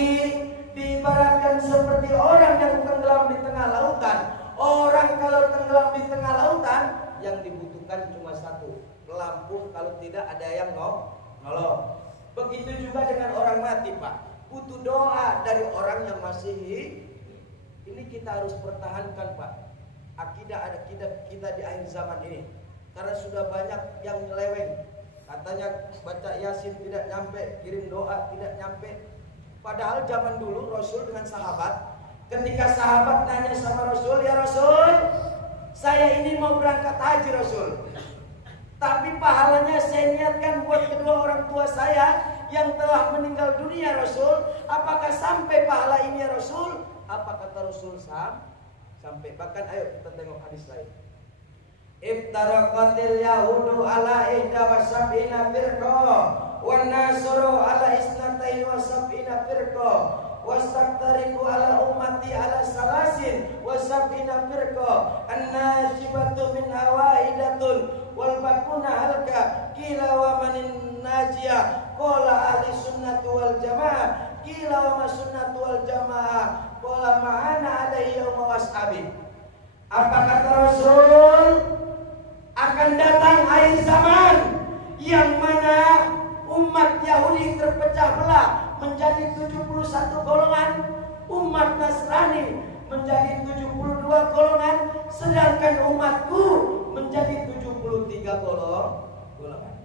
diibaratkan seperti orang yang tenggelam di tengah lautan. Orang kalau tenggelam di tengah lautan, yang dibutuhkan cuma satu, lampu, kalau tidak ada yang nolong. Begitu juga dengan orang mati Pak, butuh doa dari orang yang masih hidup. Ini kita harus pertahankan Pak, akidah kita di akhir zaman ini. Karena sudah banyak yang nyeleweng. Katanya baca Yasin tidak nyampe, kirim doa tidak nyampe. Padahal zaman dulu Rasul dengan sahabat, ketika sahabat nanya sama Rasul, ya Rasul, saya ini mau berangkat haji Rasul, tapi pahalanya saya niatkan buat kedua orang tua saya yang telah meninggal dunia Rasul. Apakah sampai pahala ini ya Rasul? Apa kata Rasul? Sampai. Bahkan ayo kita tengok hadis lain. Iftaraqatil yahudu ala ihda wa sab'ina firqa wan nasru ala isnatain wa sab'ina firqa wastaktariku ala ummati ala salasin wa sab'ina firqa an-najibatu min hawaidatun wal bakuna halka qila wa manin najiyah qala ahli sunnati wal jamaah qila wa ma sunnatu wal jamaah qala ma'ana alaihi yawma washabi. Apa kata Rasul? Akan datang akhir zaman yang mana umat Yahudi terpecah belah menjadi 71 golongan, umat Nasrani menjadi 72 golongan, sedangkan umatku menjadi 73 golongan.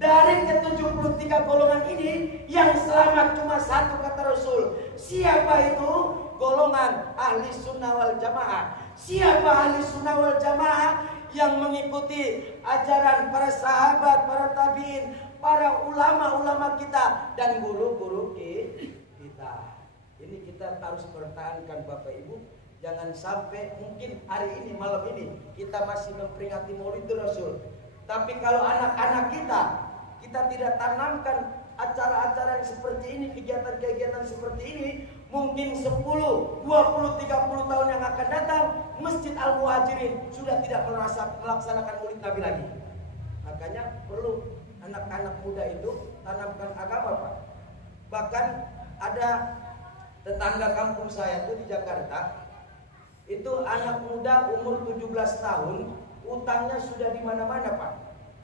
Dari ke-73 golongan ini yang selamat cuma satu kata Rasul. Siapa itu? Golongan ahli sunnah wal jamaah. Siapa ahli sunnah wal jamaah? Yang mengikuti ajaran para sahabat, para tabiin, para ulama-ulama kita dan guru-guru kita. Ini kita harus pertahankan Bapak Ibu. Jangan sampai mungkin hari ini, malam ini kita masih memperingati Maulid Rasul. Tapi kalau anak-anak kita tidak tanamkan acara-acara yang seperti ini, kegiatan-kegiatan seperti ini, mungkin 10, 20, 30 tahun yang akan datang, Masjid Al-Muhajirin sudah tidak melaksanakan Maulid Nabi lagi. Makanya perlu anak-anak muda itu tanamkan agama Pak. Bahkan ada tetangga kampung saya itu di Jakarta, itu anak muda umur 17 tahun, utangnya sudah di mana-mana Pak.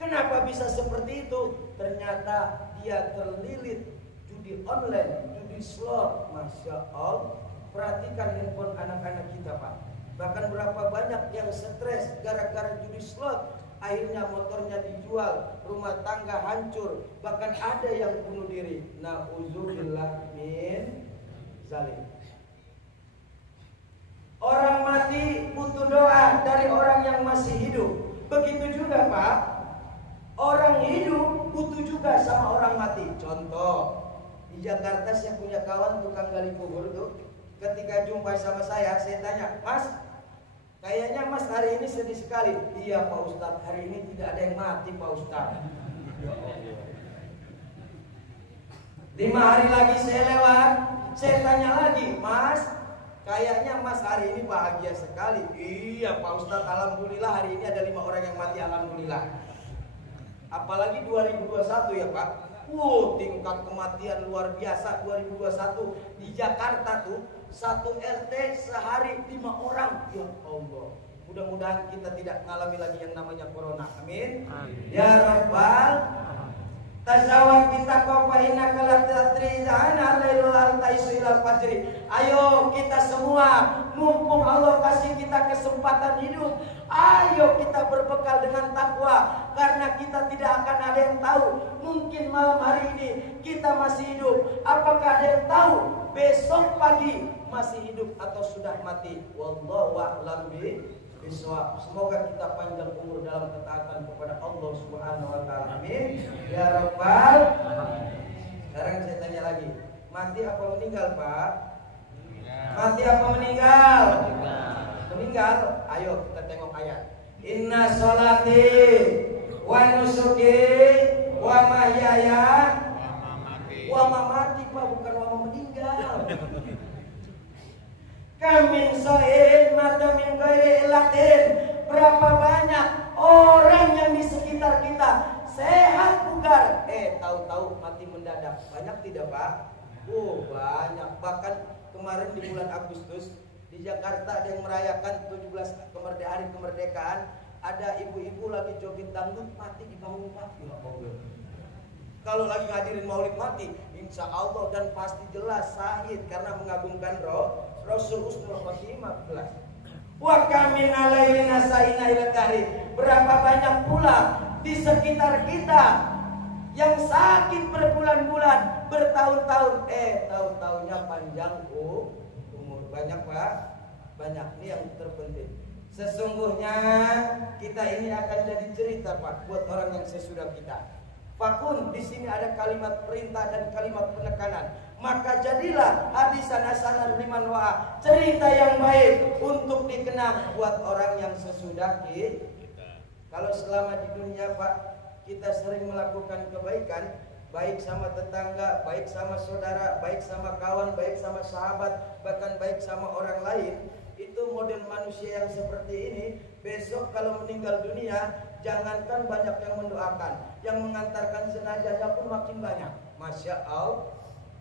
Kenapa bisa seperti itu? Ternyata dia terlilit judi online, judi slot. Masya Allah. Perhatikan handphone anak-anak kita Pak. Bahkan berapa banyak yang stres gara-gara judi slot. Akhirnya motornya dijual, rumah tangga hancur, bahkan ada yang bunuh diri. Na'udzubillah min zalim. Orang mati butuh doa dari orang yang masih hidup. Begitu juga Pak, orang hidup butuh juga sama orang mati. Contoh, di Jakarta saya punya kawan tukang gali kubur tuh. Ketika jumpa sama saya tanya, Mas, kayaknya Mas hari ini sedih sekali. Iya Pak Ustadz, hari ini tidak ada yang mati Pak Ustadz. 5 hari lagi saya lewat, saya tanya lagi, Mas, Kayaknya Mas hari ini bahagia sekali. Iya Pak Ustadz, alhamdulillah hari ini ada 5 orang yang mati, alhamdulillah. Apalagi 2021 ya Pak. Tingkat kematian luar biasa 2021 di Jakarta tuh, 1 RT sehari 5 orang. Ya Allah. Mudah-mudahan kita tidak mengalami lagi yang namanya corona. Amin. Ya Rabbal Tazawad kita kau fahina kalat trizana lailul altaisu ilal fajri. Ayo kita semua, mumpung Allah kasih kita kesempatan hidup, ayo kita berbekal dengan takwa, karena kita tidak akan ada yang tahu. Mungkin malam hari ini kita masih hidup, apakah ada yang tahu besok pagi masih hidup atau sudah mati? Wallahu a'lam bishawab. Semoga kita panjang umur dalam ketaatan kepada Allah Subhanahu wa taala. Amin. Ya Rabbal. Sekarang saya tanya lagi, mati apa meninggal, Pak? Mati apa meninggal? Meninggal. Ayo kita tengok ayat. Inna sholati wa nusuki wa mahyaya wa mamati, Pak, bukan wa meninggal. Kamin so'in mata min ghairi ilatin. Berapa banyak orang yang di sekitar kita sehat bugar, tahu-tahu mati mendadak. Banyak tidak, Pak? Banyak. Bahkan kemarin di bulan Agustus di Jakarta ada yang merayakan 17 hari kemerdekaan. Ada ibu-ibu lagi joget dangdut mati di panggung, Pak. Ya Allah. Kalau lagi hadirin maulid mati, insya Allah dan pasti jelas sahid karena mengagungkan roh Rasul Usnul Khotimah. Wa kamin alaina saina ila tahri. Berapa banyak pula di sekitar kita yang sakit berbulan-bulan, bertahun-tahun, tahun-tahunnya panjang umur. Banyak, Pak, banyak. Ini yang terpenting. Sesungguhnya kita ini akan jadi cerita, Pak, buat orang yang sesudah kita. Fakun, di sini ada kalimat perintah dan kalimat penekanan. Maka jadilah hadisan hasanan liman wa'a, cerita yang baik untuk dikenang buat orang yang sesudah kita. Kalau selama di dunia, Pak, kita sering melakukan kebaikan, baik sama tetangga, baik sama saudara, baik sama kawan, baik sama sahabat, bahkan baik sama orang lain. Itu model manusia yang seperti ini. Besok kalau meninggal dunia, jangankan banyak yang mendoakan, yang mengantarkan jenazahnya pun makin banyak. Masya Allah.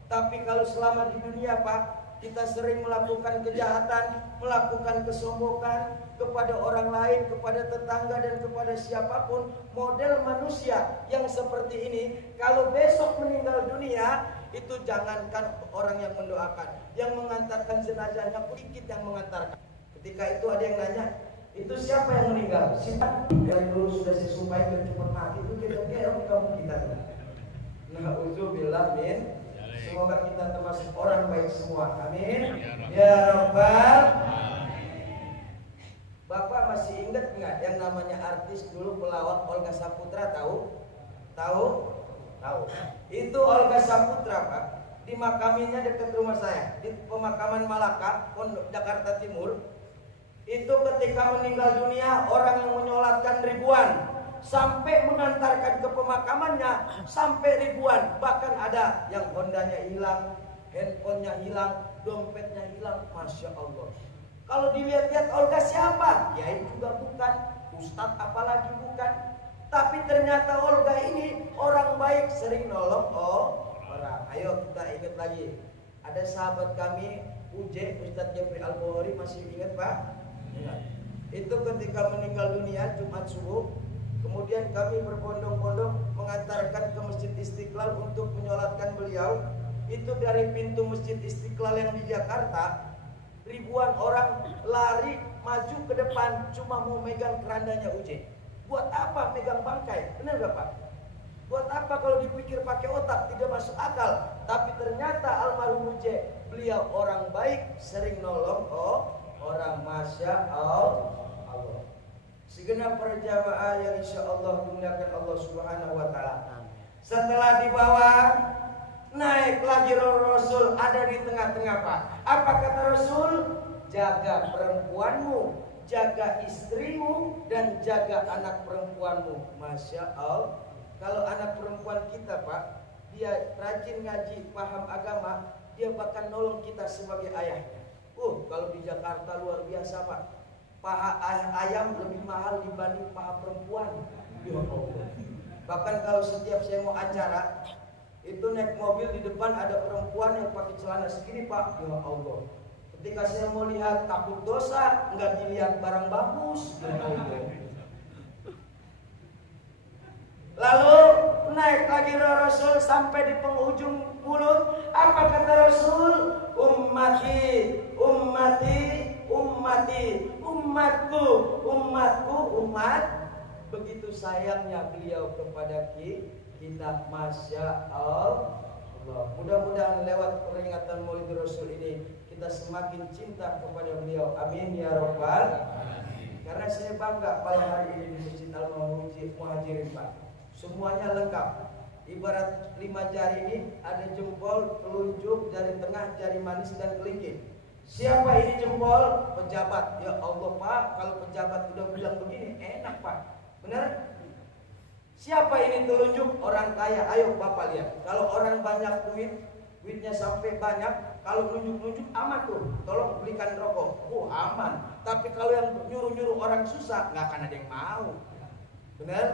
Tapi kalau selama di dunia, Pak, kita sering melakukan kejahatan, melakukan kesombongan kepada orang lain, kepada tetangga dan kepada siapapun. Model manusia yang seperti ini, kalau besok meninggal dunia, itu jangankan orang yang mendoakan, yang mengantarkan jenazahnya pun sedikit yang mengantarkan. Ketika itu ada yang nanya, itu siapa yang meninggal? Siapa yang dulu sudah saya sumpahin dan cepat mati itu kira-kira di kampung kita. Na'udzubillah min. Semoga kita termasuk orang baik semua. Amin. Ya Rabbal. Bapak masih ingat nggak yang namanya artis dulu pelawak Olga Saputra? Tahu? Itu Olga Saputra, Pak, dimakaminya dekat rumah saya di pemakaman Malaka, Pondok Jakarta Timur. Itu ketika meninggal dunia, orang yang menyolatkan ribuan, sampai mengantarkan ke pemakamannya sampai ribuan. Bahkan ada yang Hondanya hilang, handphonenya hilang, dompetnya hilang. Masya Allah. Kalau dilihat-lihat Olga siapa? Ya itu juga bukan, Ustadz apalagi bukan. Tapi ternyata Olga ini orang baik, sering nolong orang. Ayo kita ingat lagi. Ada sahabat kami Ustadz Jeffrey Al-Bukhari, masih ingat, Pak? Itu ketika meninggal dunia Jumat subuh, kemudian kami berbondong-bondong mengantarkan ke Masjid Istiqlal untuk menyolatkan beliau. Itu dari pintu Masjid Istiqlal yang di Jakarta, ribuan orang lari maju ke depan cuma mau megang kerandanya UJ. Buat apa megang bangkai? Benar gak, Pak? Buat apa kalau dipikir pakai otak, tidak masuk akal. Tapi ternyata almarhum UJ, beliau orang baik, sering nolong orang. Masya Allah. Segenap para jamaah yang insya Allah dimuliakan Allah Subhanahu wa ta'ala. Setelah dibawa, naik lagi Rasul, ada di tengah-tengah, Pak. Apa kata Rasul? Jaga perempuanmu, jaga istrimu, dan jaga anak perempuanmu. Masya Allah. Kalau anak perempuan kita, Pak, dia rajin ngaji, paham agama, dia bahkan nolong kita sebagai ayahnya. Kalau di Jakarta luar biasa Pak. Paha ayam lebih mahal dibanding paha perempuan. Ya Allah. Bahkan kalau setiap saya mau acara, itu naik mobil di depan ada perempuan yang pakai celana segini Pak. Ya Allah. Ketika saya mau lihat takut dosa, nggak dilihat barang bagus. Ya Allah. Lalu naik lagi Rasul sampai di penghujung mulut. Apa kata Rasul? Ummati, ummati, ummati, umatku, umatku, umat. Begitu sayangnya beliau kepada kita, Masya Allah. Mudah-mudahan lewat peringatan Maulid Rasul ini kita semakin cinta kepada beliau. Amin ya Rabbal. Karena saya bangga pada hari ini di Masjid Al-Muhajirin Pak. Semuanya lengkap. Ibarat 5 jari ini ada jempol, telunjuk, jari tengah, jari manis dan kelingking. Siapa ini jempol? Pejabat. Ya Allah Pak, kalau pejabat udah bilang begini enak Pak. Benar? Siapa ini telunjuk? Orang kaya. Ayo Bapak lihat. Kalau orang banyak duitnya sampai banyak, kalau nunjuk-nunjuk aman tuh. Tolong belikan rokok. Aman. Tapi kalau yang nyuruh-nyuruh orang susah, nggak akan ada yang mau. Benar?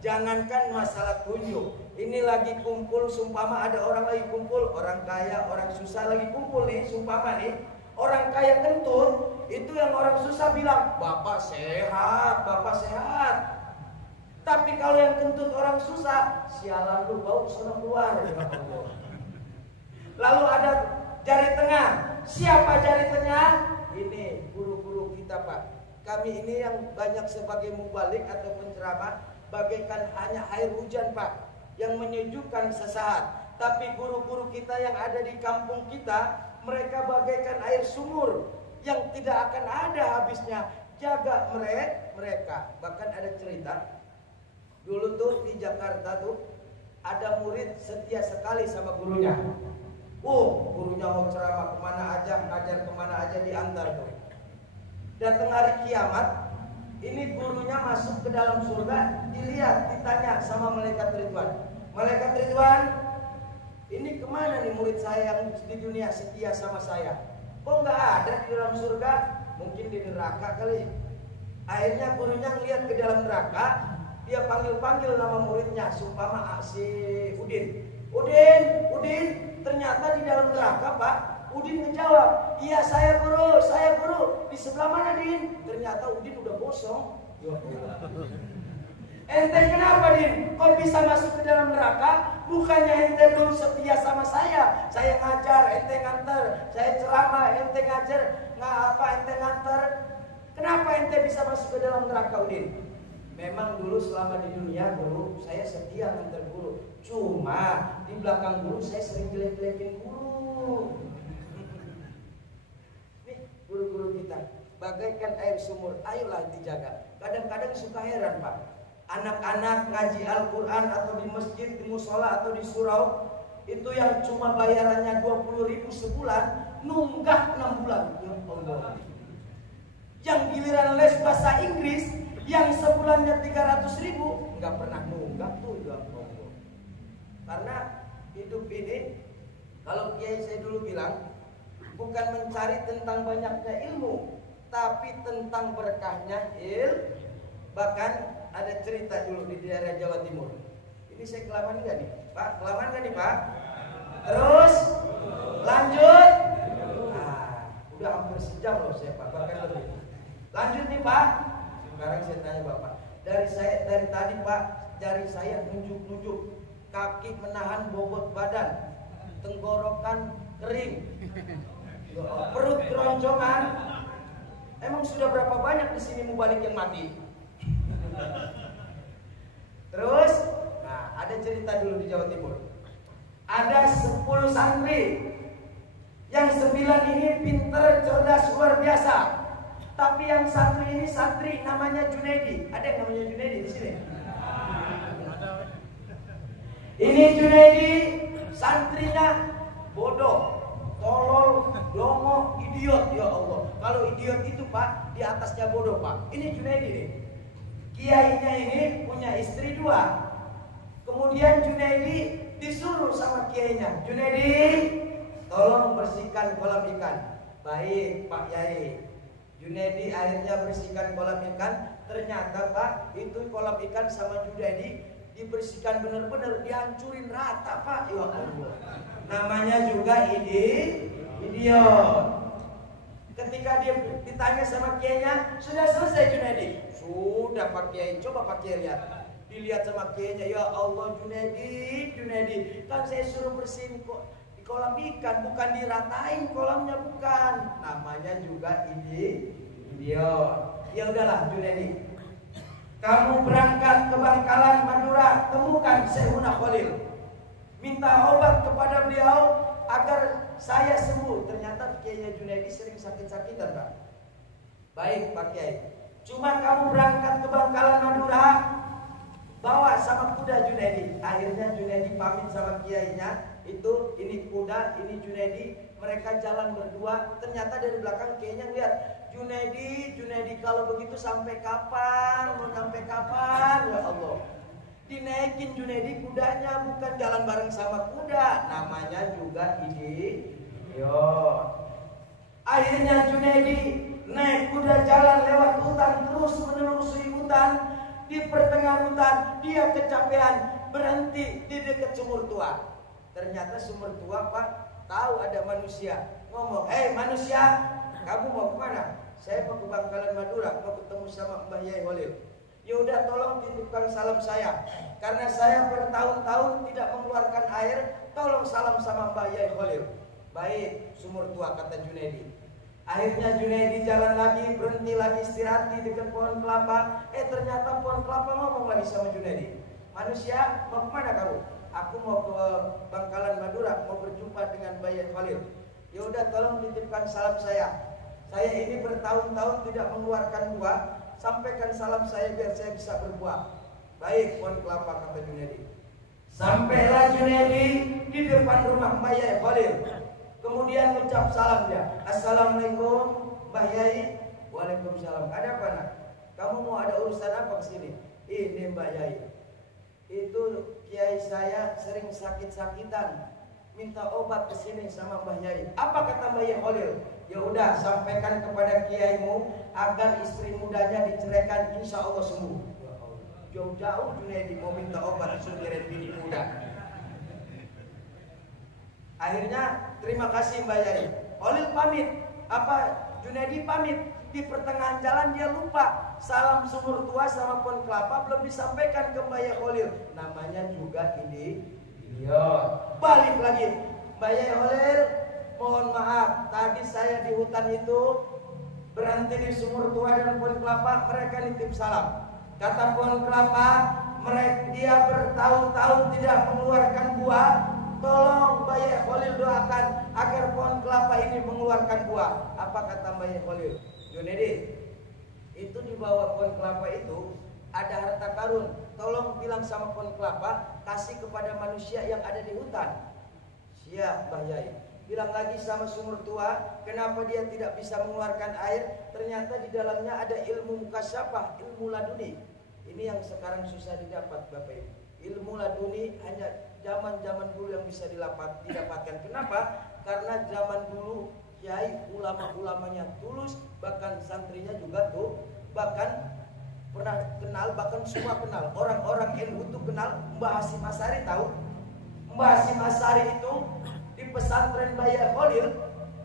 Jangankan masalah tunjuk. Ini lagi kumpul, sumpama ada orang lagi kumpul, orang kaya, orang susah lagi kumpul nih, sumpama nih. Orang kaya kentut, itu yang orang susah bilang, Bapak sehat, Bapak sehat. Tapi kalau yang kentut orang susah, sialan lu bau sono keluar. Ya Allah. Lalu ada jari tengah. Siapa jari tengah? Ini guru-guru kita Pak. Kami ini yang banyak sebagai mubalik atau penceramah, bagaikan hanya air hujan Pak, yang menyejukkan sesaat. Tapi guru-guru kita yang ada di kampung kita, mereka bagaikan air sumur yang tidak akan ada habisnya. Jaga mereka. Bahkan ada cerita, dulu tuh di Jakarta tuh ada murid setia sekali sama gurunya. Gurunya mau ceramah kemana aja, ngajar kemana aja diantar tuh. Datang hari kiamat, ini gurunya masuk ke dalam surga, dilihat, ditanya sama malaikat Ridwan. Malaikat Ridwan, ini kemana nih murid saya yang di dunia setia sama saya? Kok nggak ada di dalam surga? Mungkin di neraka kali. Akhirnya gurunya ngeliat ke dalam neraka, dia panggil-panggil nama muridnya, sumpama si Udin. Udin, ternyata di dalam neraka Pak. Udin menjawab, iya saya guru. Di sebelah mana Din? Ternyata Udin udah gosong. Ente kenapa Din? Kok bisa masuk ke dalam neraka? Bukannya ente dulu setia sama saya. Saya ngajar, ente nganter. Saya ceramah, ente ngajar. Ente nganter. Kenapa ente bisa masuk ke dalam neraka Udin? Memang dulu selama di dunia guru, saya setia nganter guru. Cuma di belakang guru saya sering jelek-jelekin guru. Guru-guru kita bagaikan air sumur, ayolah dijaga. Kadang-kadang suka heran Pak, anak-anak ngaji Al-Quran atau di masjid, di musola atau di surau, itu yang cuma bayarannya 20.000 sebulan, nunggak 6 bulan. Ya Allah. Yang giliran les bahasa Inggris yang sebulannya 300.000 nggak pernah nunggak tuh. Ya Allah. Karena hidup ini, kalau kiai saya dulu bilang, bukan mencari tentang banyaknya ilmu, tapi tentang berkahnya ilmu. Bahkan ada cerita dulu di daerah Jawa Timur. Ini saya kelamaan nggak nih, Pak? Kelamaan nggak nih, Pak? Terus lanjut. Udah hampir sejam loh saya Pak, bahkan lebih. Lanjut nih Pak. Sekarang saya tanya Bapak. Dari tadi Pak, jari saya nunjuk-nunjuk, kaki menahan bobot badan, tenggorokan kering, perut keroncongan. Emang sudah berapa banyak di sini mubalik yang mati? Terus, nah ada cerita dulu di Jawa Timur. Ada 10 santri, yang 9 ini pinter, cerdas, luar biasa. Tapi yang satu ini santri namanya Junaidi. Ada yang namanya Junaidi di sini? Ini Junaidi, santrinya bodoh, tolol, dongo, idiot. Ya Allah. Kalau idiot itu Pak, di atasnya bodoh Pak. Ini Junaidi nih. Kiainya ini punya istri 2. Kemudian Junaidi disuruh sama kiainya, Junaidi, tolong bersihkan kolam ikan. Baik Pak Yai. Junedi akhirnya bersihkan kolam ikan. Ternyata Pak, itu kolam ikan sama Junedi dibersihkan benar-benar, dihancurin rata Pak. Ya Allah. Namanya juga idiot. Ketika dia ditanya sama kiainya, sudah selesai Junedi? Sudah Pak Kiai. Coba Pak Kiai lihat. Dilihat sama kiainya, ya Allah Junedi, kan saya suruh bersihin kok di kolam ikan, bukan diratain kolamnya, bukan. Namanya juga idiot. Ya udahlah Junedi, kamu berangkat ke Bangkalan Madura, temukan Syekhuna Khalil, minta obat kepada beliau agar saya sembuh. Ternyata kiainya Junedi sering sakit-sakitan Pak. Baik Pak Kiai, cuma kamu berangkat ke Bangkalan Madura, bawa sama kuda Junedi. Akhirnya Junedi pamit sama kiainya. Itu ini kuda, ini Junedi. Mereka jalan berdua. Ternyata dari belakang kiainya lihat, Junedi kalau begitu sampai kapan? Mau sampai kapan? Ya Allah. Dinaikin Junedi kudanya, bukan jalan bareng sama kuda. Namanya juga idiot. Akhirnya Junedi naik kuda jalan lewat hutan, terus menelusuri hutan. Di pertengahan hutan dia kecapean, berhenti di dekat sumur tua. Ternyata sumur tua Pak tahu ada manusia, ngomong, "Hei manusia, kamu mau kemana?" "Saya mau ke Bangkalan Madura, mau ketemu sama Mbah Yai Khalil." "Ya udah, tolong titipkan salam saya, karena saya bertahun-tahun tidak mengeluarkan air, tolong salam sama Mbah Yai Khalil." "Baik," sumur tua kata Junedi. Akhirnya Junedi jalan lagi, berhenti lagi, istirahat di dekat pohon kelapa. Ternyata pohon kelapa ngomong lagi sama Junedi, "Manusia, mau kemana kamu?" "Aku mau ke Bangkalan Madura, mau berjumpa dengan Mbah Yai Khalil." "Ya udah, tolong titipkan salam saya. Saya ini bertahun-tahun tidak mengeluarkan buah, sampaikan salam saya biar saya bisa berbuah." "Baik, pohon kelapa," kata Junedi. Sampailah Junedi di depan rumah Mbah Yai Khalil. Kemudian ucap salam dia, "Assalamualaikum Mbah Yai." "Waalaikumsalam. Ada apa nak? Kamu mau ada urusan apa kesini?" "Ini Mbah Yai, itu kiai saya sering sakit-sakitan, minta obat kesini sama Mbah Yai." "Apa kata Mbah Yai Khalil?" "Ya udah, sampaikan kepada kiaimu agar istri mudanya diceraikan, insya Allah sembuh." Jauh-jauh Junedi mau minta obat, sumirin bini muda. Akhirnya terima kasih Mbah Yai. Khalil pamit, Junedi pamit. Di pertengahan jalan dia lupa salam sumur tua sama pohon kelapa belum disampaikan ke Mbah Yai Khalil. Namanya juga idiot. Balik lagi, "Mbah Yai Khalil, mohon maaf, tadi saya di hutan itu berhenti di sumur tua dan pohon kelapa, mereka nitip salam. Kata pohon kelapa, dia bertahun-tahun tidak mengeluarkan buah. Tolong Mbah Yai Khalil doakan agar pohon kelapa ini mengeluarkan buah." Apa kata Mbah Yai Khalil? "Junedi, itu di bawah pohon kelapa itu ada harta karun. Tolong bilang sama pohon kelapa kasih kepada manusia yang ada di hutan." "Siap Mbah Yai." Bilang lagi sama sumur tua, kenapa dia tidak bisa mengeluarkan air? Ternyata di dalamnya ada ilmu mukasyafah, ilmu laduni. Ini yang sekarang susah didapat Bapak Ibu. Ilmu laduni hanya zaman-zaman dulu yang bisa didapatkan. Kenapa? Karena zaman dulu kiai ulama-ulamanya tulus, bahkan santrinya juga tuh, bahkan pernah kenal, bahkan semua kenal. Orang-orang ilmu itu kenal. Mbah Hasyim Asy'ari tahu? Mbah Hasyim Asy'ari itu di pesantren Mbah Yai Khalil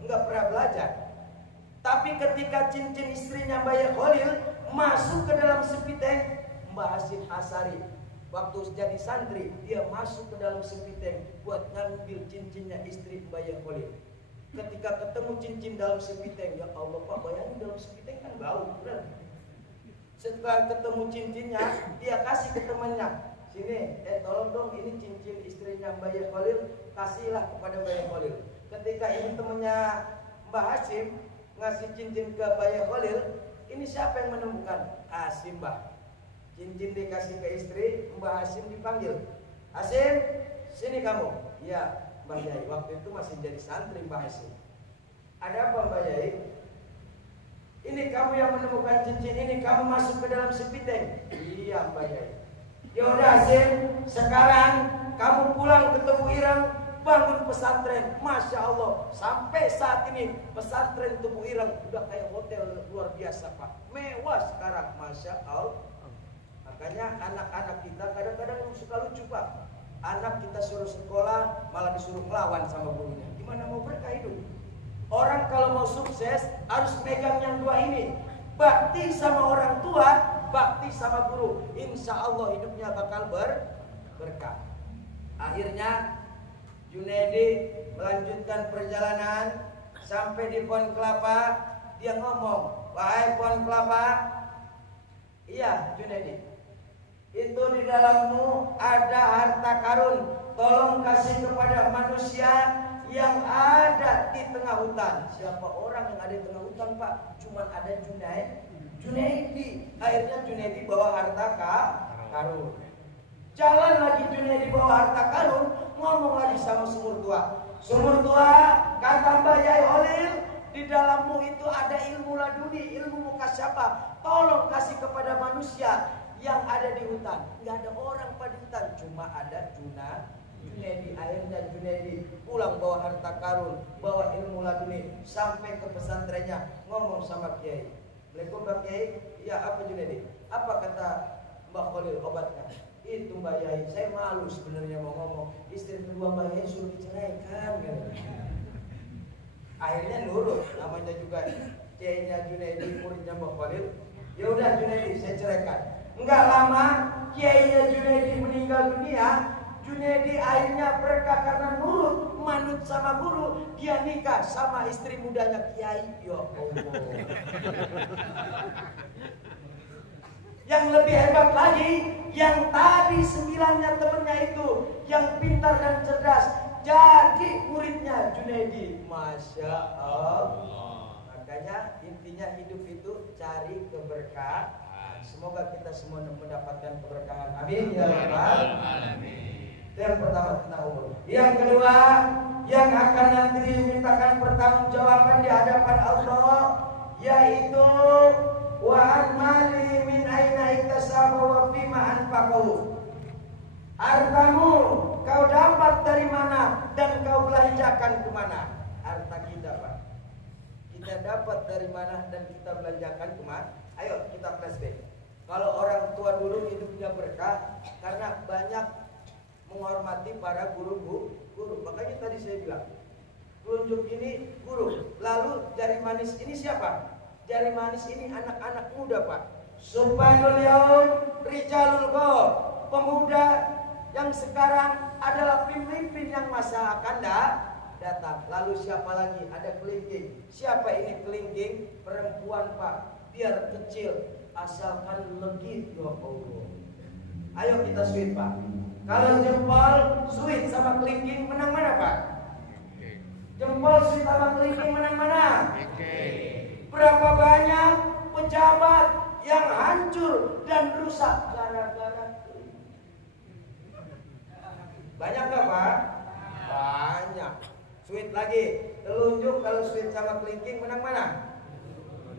nggak pernah belajar. Tapi ketika cincin istrinya Mbah Yai Khalil masuk ke dalam sepiteng, Mbah Hasyim Asy'ari waktu jadi santri, dia masuk ke dalam sepiteng buat ngambil cincinnya istri Mbah Yai Khalil. Ketika ketemu cincin dalam sepiteng, ya Allah Pak, bayangin dalam sepiteng kan bau, benar? Setelah ketemu cincinnya, dia kasih ke temannya, "Sini, tolong dong, ini cincin istrinya Mbah Yai Khalil, kasihlah kepada Mbah Yai Khalil." Ketika ini temannya Mbah Hasyim ngasih cincin ke Mbah Yai Khalil, ini siapa yang menemukan? Hasyim, Mbah. Cincin dikasih ke istri, Mbah Hasyim dipanggil. "Hasyim, sini kamu." "Iya Mbah Yai." Waktu itu masih jadi santri Mbah Hasyim. "Ada apa Mbah Yai?" "Ini kamu yang menemukan cincin ini, kamu masuk ke dalam sepiteng." "Iya Mbah Yai." "Ya udah Hasyim, sekarang kamu pulang ke Tebu Ireng, bangun pesantren, Masya Allah. Sampai saat ini pesantren Tubuh Ireng udah kayak hotel luar biasa Pak, mewah sekarang, Masya Allah. Makanya anak-anak kita kadang-kadang suka lucu Pak. Anak kita suruh sekolah malah disuruh melawan sama gurunya. Gimana mau berkah hidup? Orang kalau mau sukses harus megang yang dua ini. Bakti sama orang tua, bakti sama guru. Insya Allah hidupnya bakal berkah. Akhirnya Junaidi melanjutkan perjalanan sampai di Pohon Kelapa. Dia ngomong, wahai Pohon Kelapa, iya Junaidi, itu di dalammu ada harta karun. Tolong kasih kepada manusia yang ada di tengah hutan. Siapa orang yang ada di tengah hutan Pak? Cuma ada Junaidi. Akhirnya Junaidi bawa harta karun. Jalan lagi Junaidi bawa harta karun, ngomong lagi sama sumur tua. Sumur tua, kata Mbak Yai Holil, di dalammu itu ada ilmu laduni, ilmu mukasyafah. Tolong kasih kepada manusia yang ada di hutan. Nggak ada orang pada hutan, cuma ada Junaidi. Akhirnya Junaidi pulang bawa harta karun, bawa ilmu laduni, sampai ke pesantrennya, ngomong sama Kiai. Assalamualaikum Mbak Kiai. Ya apa Junaidi? Apa kata Mbak Holil obatnya? Itu Mbak Yai, saya malu sebenarnya mau ngomong. Istri kedua Mbak Yai suruh diceraikan gitu. Akhirnya nurut, namanya juga Kiainya Junaidi, muridnya Mbak Holil. Ya udah Junaidi, saya ceraikan. Enggak lama Kiainya Junaidi meninggal dunia. Junaidi akhirnya berkah karena nurut, manut sama guru. Dia nikah sama istri mudanya Kiai. Ya Allah. Yang lebih hebat lagi, yang tadi 9-nya temennya itu, yang pintar dan cerdas, jadi muridnya Junaidi. Masya Allah. Makanya intinya hidup itu cari keberkahan. Semoga kita semua mendapatkan keberkahan. Amin ya rabbal alamin. Yang pertama tentang umur. Yang kedua, yang akan nanti dimintakan pertanggungjawaban di hadapan Allah, yaitu wa amali min aina iktasaba wa fima anfaqahu. Hartamu kau dapat dari mana dan kau belanjakan kemana? Harta kita Pak, kita dapat dari mana dan kita belanjakan kemana? Ayo kita flashback. Kalau orang tua dulu hidupnya berkah karena banyak menghormati para guru. Makanya tadi saya bilang, telunjuk ini guru, lalu jari manis ini siapa? Jari manis ini anak-anak muda Pak. Subhanul yaum rijalul qaum, pemuda yang sekarang adalah pemimpin yang masa akan datang. Lalu siapa lagi? Ada kelingking. Siapa ini kelingking? Perempuan Pak. Biar kecil asalkan legit ya Allah. Ayo kita sweet Pak. Kalau jempol sweet sama kelingking menang mana Pak? Jempol sweet sama kelingking menang mana? Berapa banyak pejabat yang hancur dan rusak gara-gara kelingking? Banyak gak Pak? Banyak. Sweet lagi. Telunjuk kalau sweet sama kelingking menang mana?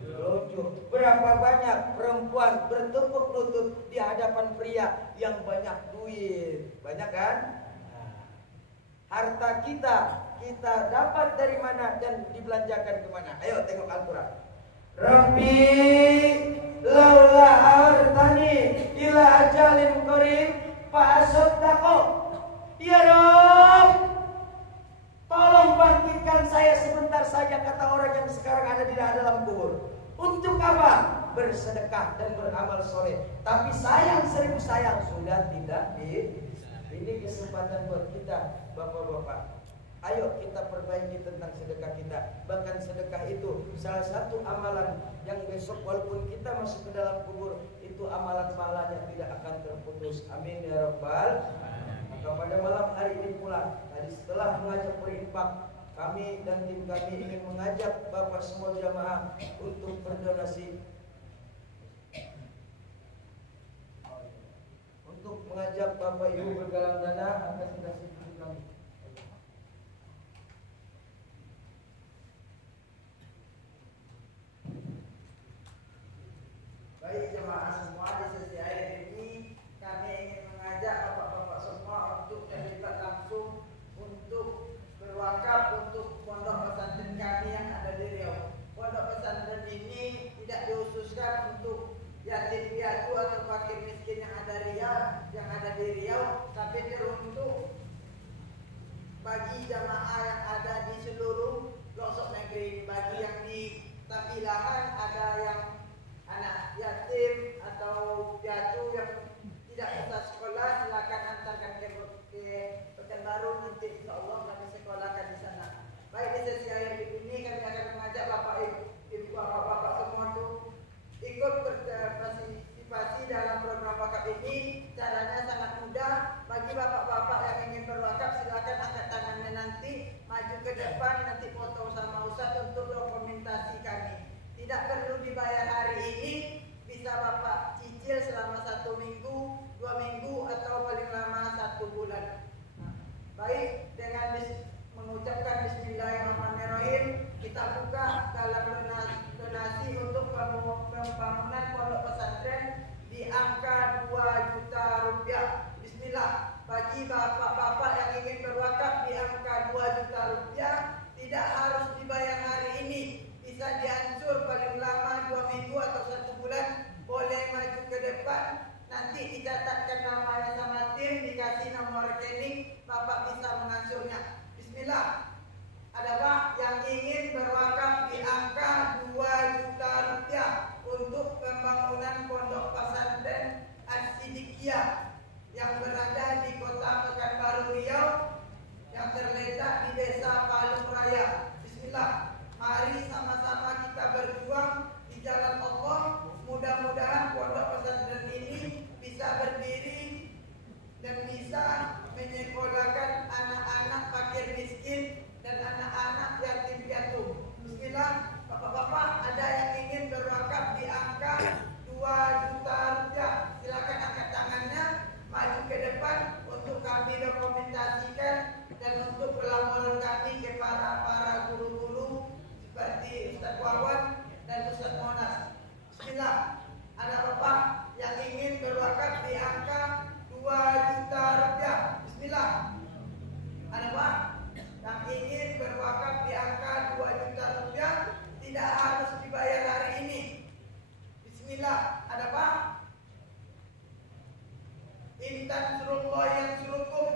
Telunjuk. Berapa banyak perempuan bertepuk lutut di hadapan pria yang banyak duit? Banyak kan? Harta kita dapat dari mana dan dibelanjakan kemana? Ayo tengok Al-Quran. Rabbi laula artani ila ajalin qarib fa asaddaqo. Ya Rabb, tolong bangkitkan saya sebentar saja, kata orang yang sekarang ada di dalam kubur. Untuk apa? Bersedekah dan beramal soleh. Tapi sayang seribu sayang sudah tidak di. Ini kesempatan buat kita bapak-bapak. Ayo kita perbaiki tentang sedekah kita. Bahkan sedekah itu salah satu amalan yang besok walaupun kita masuk ke dalam kubur, itu amalan pahalanya tidak akan terputus. Amin ya rabbal. Maka pada malam hari ini pula, tadi setelah mengajak berinfak, kami dan tim kami ingin mengajak Bapak semua jamaah untuk berdonasi, untuk mengajak Bapak Ibu bergalang dana atas donasi kami. Baik jemaah semua, di sesi akhir ini kami ingin mengajak bapak-bapak semua untuk terlibat langsung untuk Bagi bapak-bapak yang ingin berwakaf, silakan angkat tangannya nanti, maju ke depan, nanti foto sama Ustadz untuk dokumentasi kami. Tidak perlu dibayar hari ini, bisa bapak cicil selama 1 minggu, 2 minggu, atau paling lama 1 bulan. Baik, dengan mengucapkan Bismillahirrahmanirrahim, kita buka dalam donasi untuk pembangunan pondok pesantren di angka 2 juta rupiah. Bismillah. Bagi bapak-bapak yang ingin berwakaf di angka 2 juta rupiah, tidak harus dibayar hari ini, bisa diansur paling lama 2 minggu atau 1 bulan. Boleh maju ke depan, nanti dicatatkan namanya sama tim, dikasih nomor rekening, bapak bisa mengansurnya. Bismillah. Ada pak yang ingin berwakaf di angka 2 juta rupiah untuk pembangunan pondok pesantren As-Siddiqiyah yang berada di kota Pekanbaru Riau, yang terletak di desa Palung Raya. Bismillah. Mari sama-sama kita berjuang di jalan Allah. Mudah-mudahan pondok pesantren ini bisa berdiri dan bisa menyekolahkan anak-anak fakir miskin dan anak-anak yatim piatu. Bismillah. Bapak-bapak, ada yang ingin berwakaf di angka 2 juta rupiah, silakan angkat tangannya, maju ke depan untuk kami dokumentasikan dan untuk pelaporan kami ke para guru-guru seperti Ustadz Wawan dan Ustadz Monas. Bismillah. Ada bapak yang ingin berwakaf di angka 2 juta rupiah. Bismillah. Ada pak yang ingin berwakaf di angka 2 juta rupiah, tidak harus dibayar hari ini. Bismillah. Ada pak? Intan surullah yang surukum.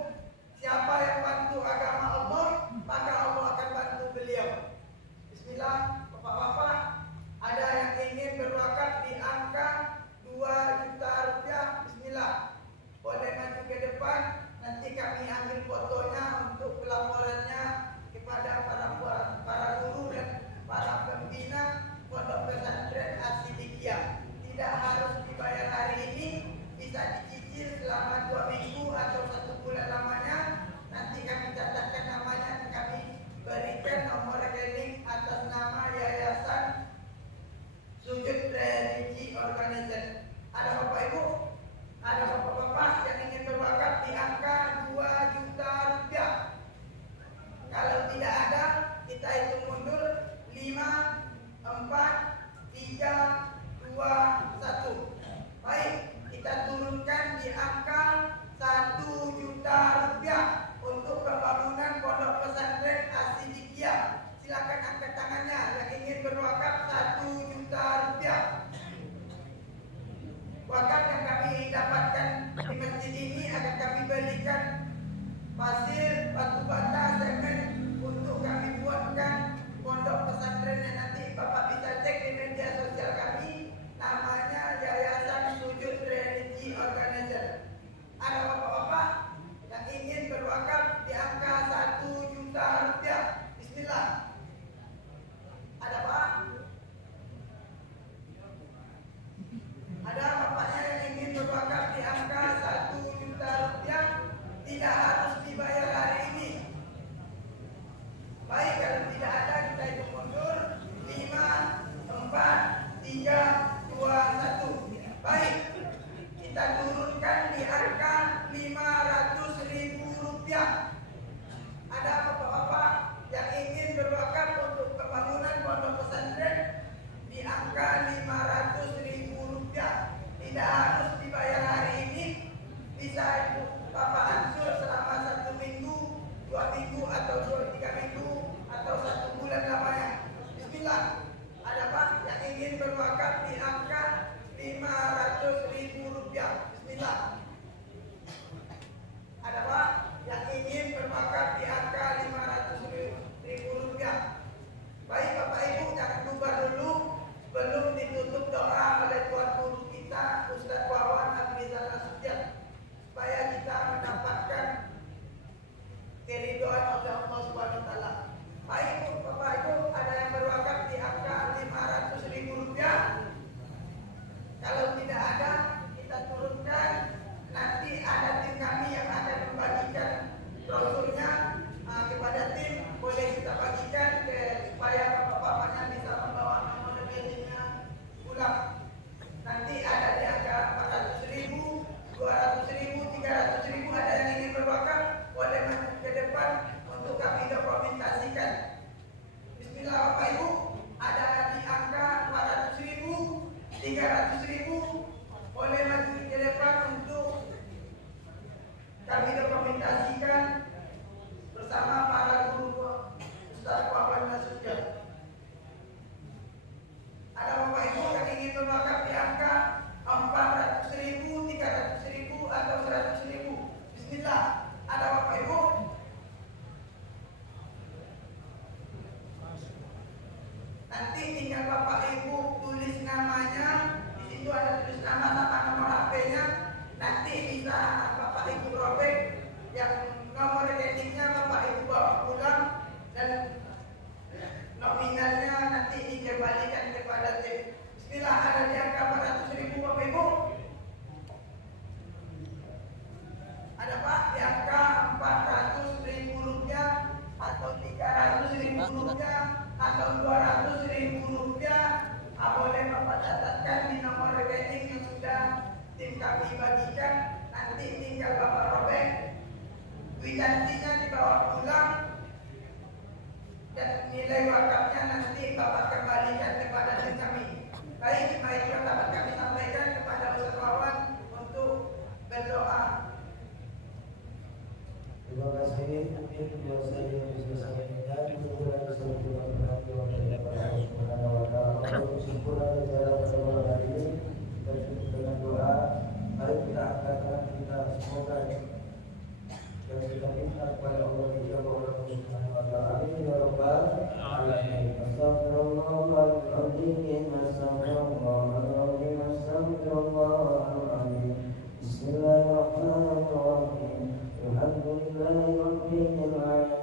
dokumentasikan bersama para guru Ustaz Wawan Nasuja. Ada Bapak Ibu yang ingin berwakaf di angka 400.000, 300.000 atau 100.000. Bismillah. Ada Bapak Ibu? Nanti tinggal Bapak Ibu tulis namanya. Di situ ada tulis nama sama nomor HP-nya. Nanti bisa Bapak Ibu robek, yang nomor rekeningnya Bapak Ibu bawa pulang dan nominalnya nanti dikembalikan kepada tim. Bismillah. Ada di angka 400.000 Bapak Ibu? Ada Pak di angka 400.000 rupiah atau 300.000 rupiah atau 200.000 rupiah? Boleh Bapak catatkan di nomor rekening yang sudah tim kami bagikan. Nanti tinggal Bapak robek, kwitansinya dibawa pulang, dan nilai wakafnya nanti Bapak kembalikan kepada tim kami. Baik, itu yang dapat kami sampaikan kepada Ustaz Wawan untuk berdoa. Terima kasih. Mungkin yang saya bisa sampaikan kurang sempurna dari Allah Subhanahu wa taala. Sempurna dalam pertemuan hari ini kita cukup dengan doa. Mari kita angkatkan kita semoga yang kita minta kepada Allah dijawab oleh Allah Subhanahu wa taala. Amin ya rabbal alamin. Astagfirullahaladzim, astagfirullahaladzim, astagfirullahaladzim. Bismillahirrahmanirrahim. Alhamdulillahi rabbil alamin.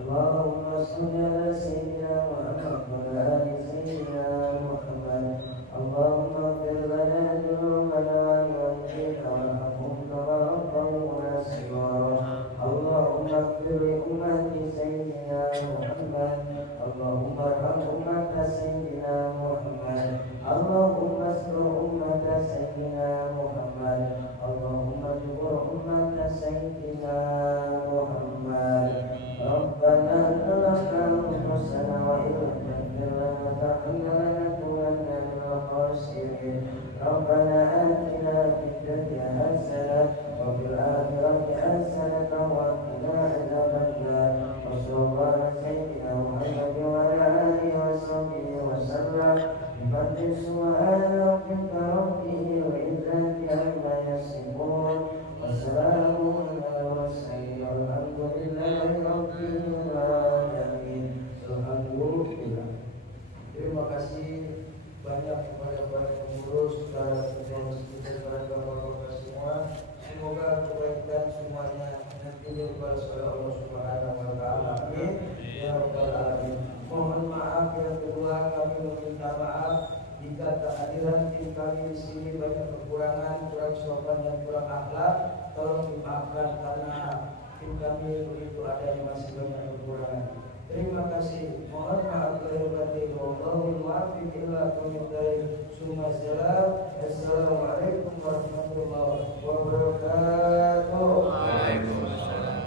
Allahumma salli ala sayyidina Muhammad wa ala ali sayyidina Muhammad. Allahumma ighfir lana dhunubana wa walidayna warhamhum kama rabbawna shighara. Allahumma ighfir li ummati sayyidina Muhammad. Allahumma arham ummata sayyidina Muhammad. Allahumma astur ummata sayyidina Muhammad. Allahumma jubur ummata sayyidina Muhammad. Rabbana zalamna anfusana wa illam taghfir lana tarhamna lanakunanna minal khasirin. Rabbana atina fid dunya hasanah wa fil akhirati hasanah wa qina adzabannar. Wa sallallahu ala sayyidina Muhammad wa ala alihi wa sahbihi wa sallam. Bi subhana rabbika rabbil izzati amma yasifun. Wassalamun ala mursalin walhamdulillahi rabbil alamin. Alhamdulillah. Terima kasih banyak kepada para pengurus, para ketua masjid, para bapak-bapak semua. Semoga kebaikan semuanya nanti dibalas oleh Allah Subhanahu wa taala. Amin ya rabbal alamin. Mohon maaf yang kedua, kami meminta maaf jika kehadiran tim kami di sini banyak kekurangan, kurang sopan dan kurang akhlak. Tolong dimaafkan karena tim kami begitu adanya masih banyak kekurangan. Terima kasih. Mohon maaf lahir batin. Wallahul muwaffiq ila aqwamit thoriq. Assalamualaikum warahmatullahi wabarakatuh. Waalaikumsalam.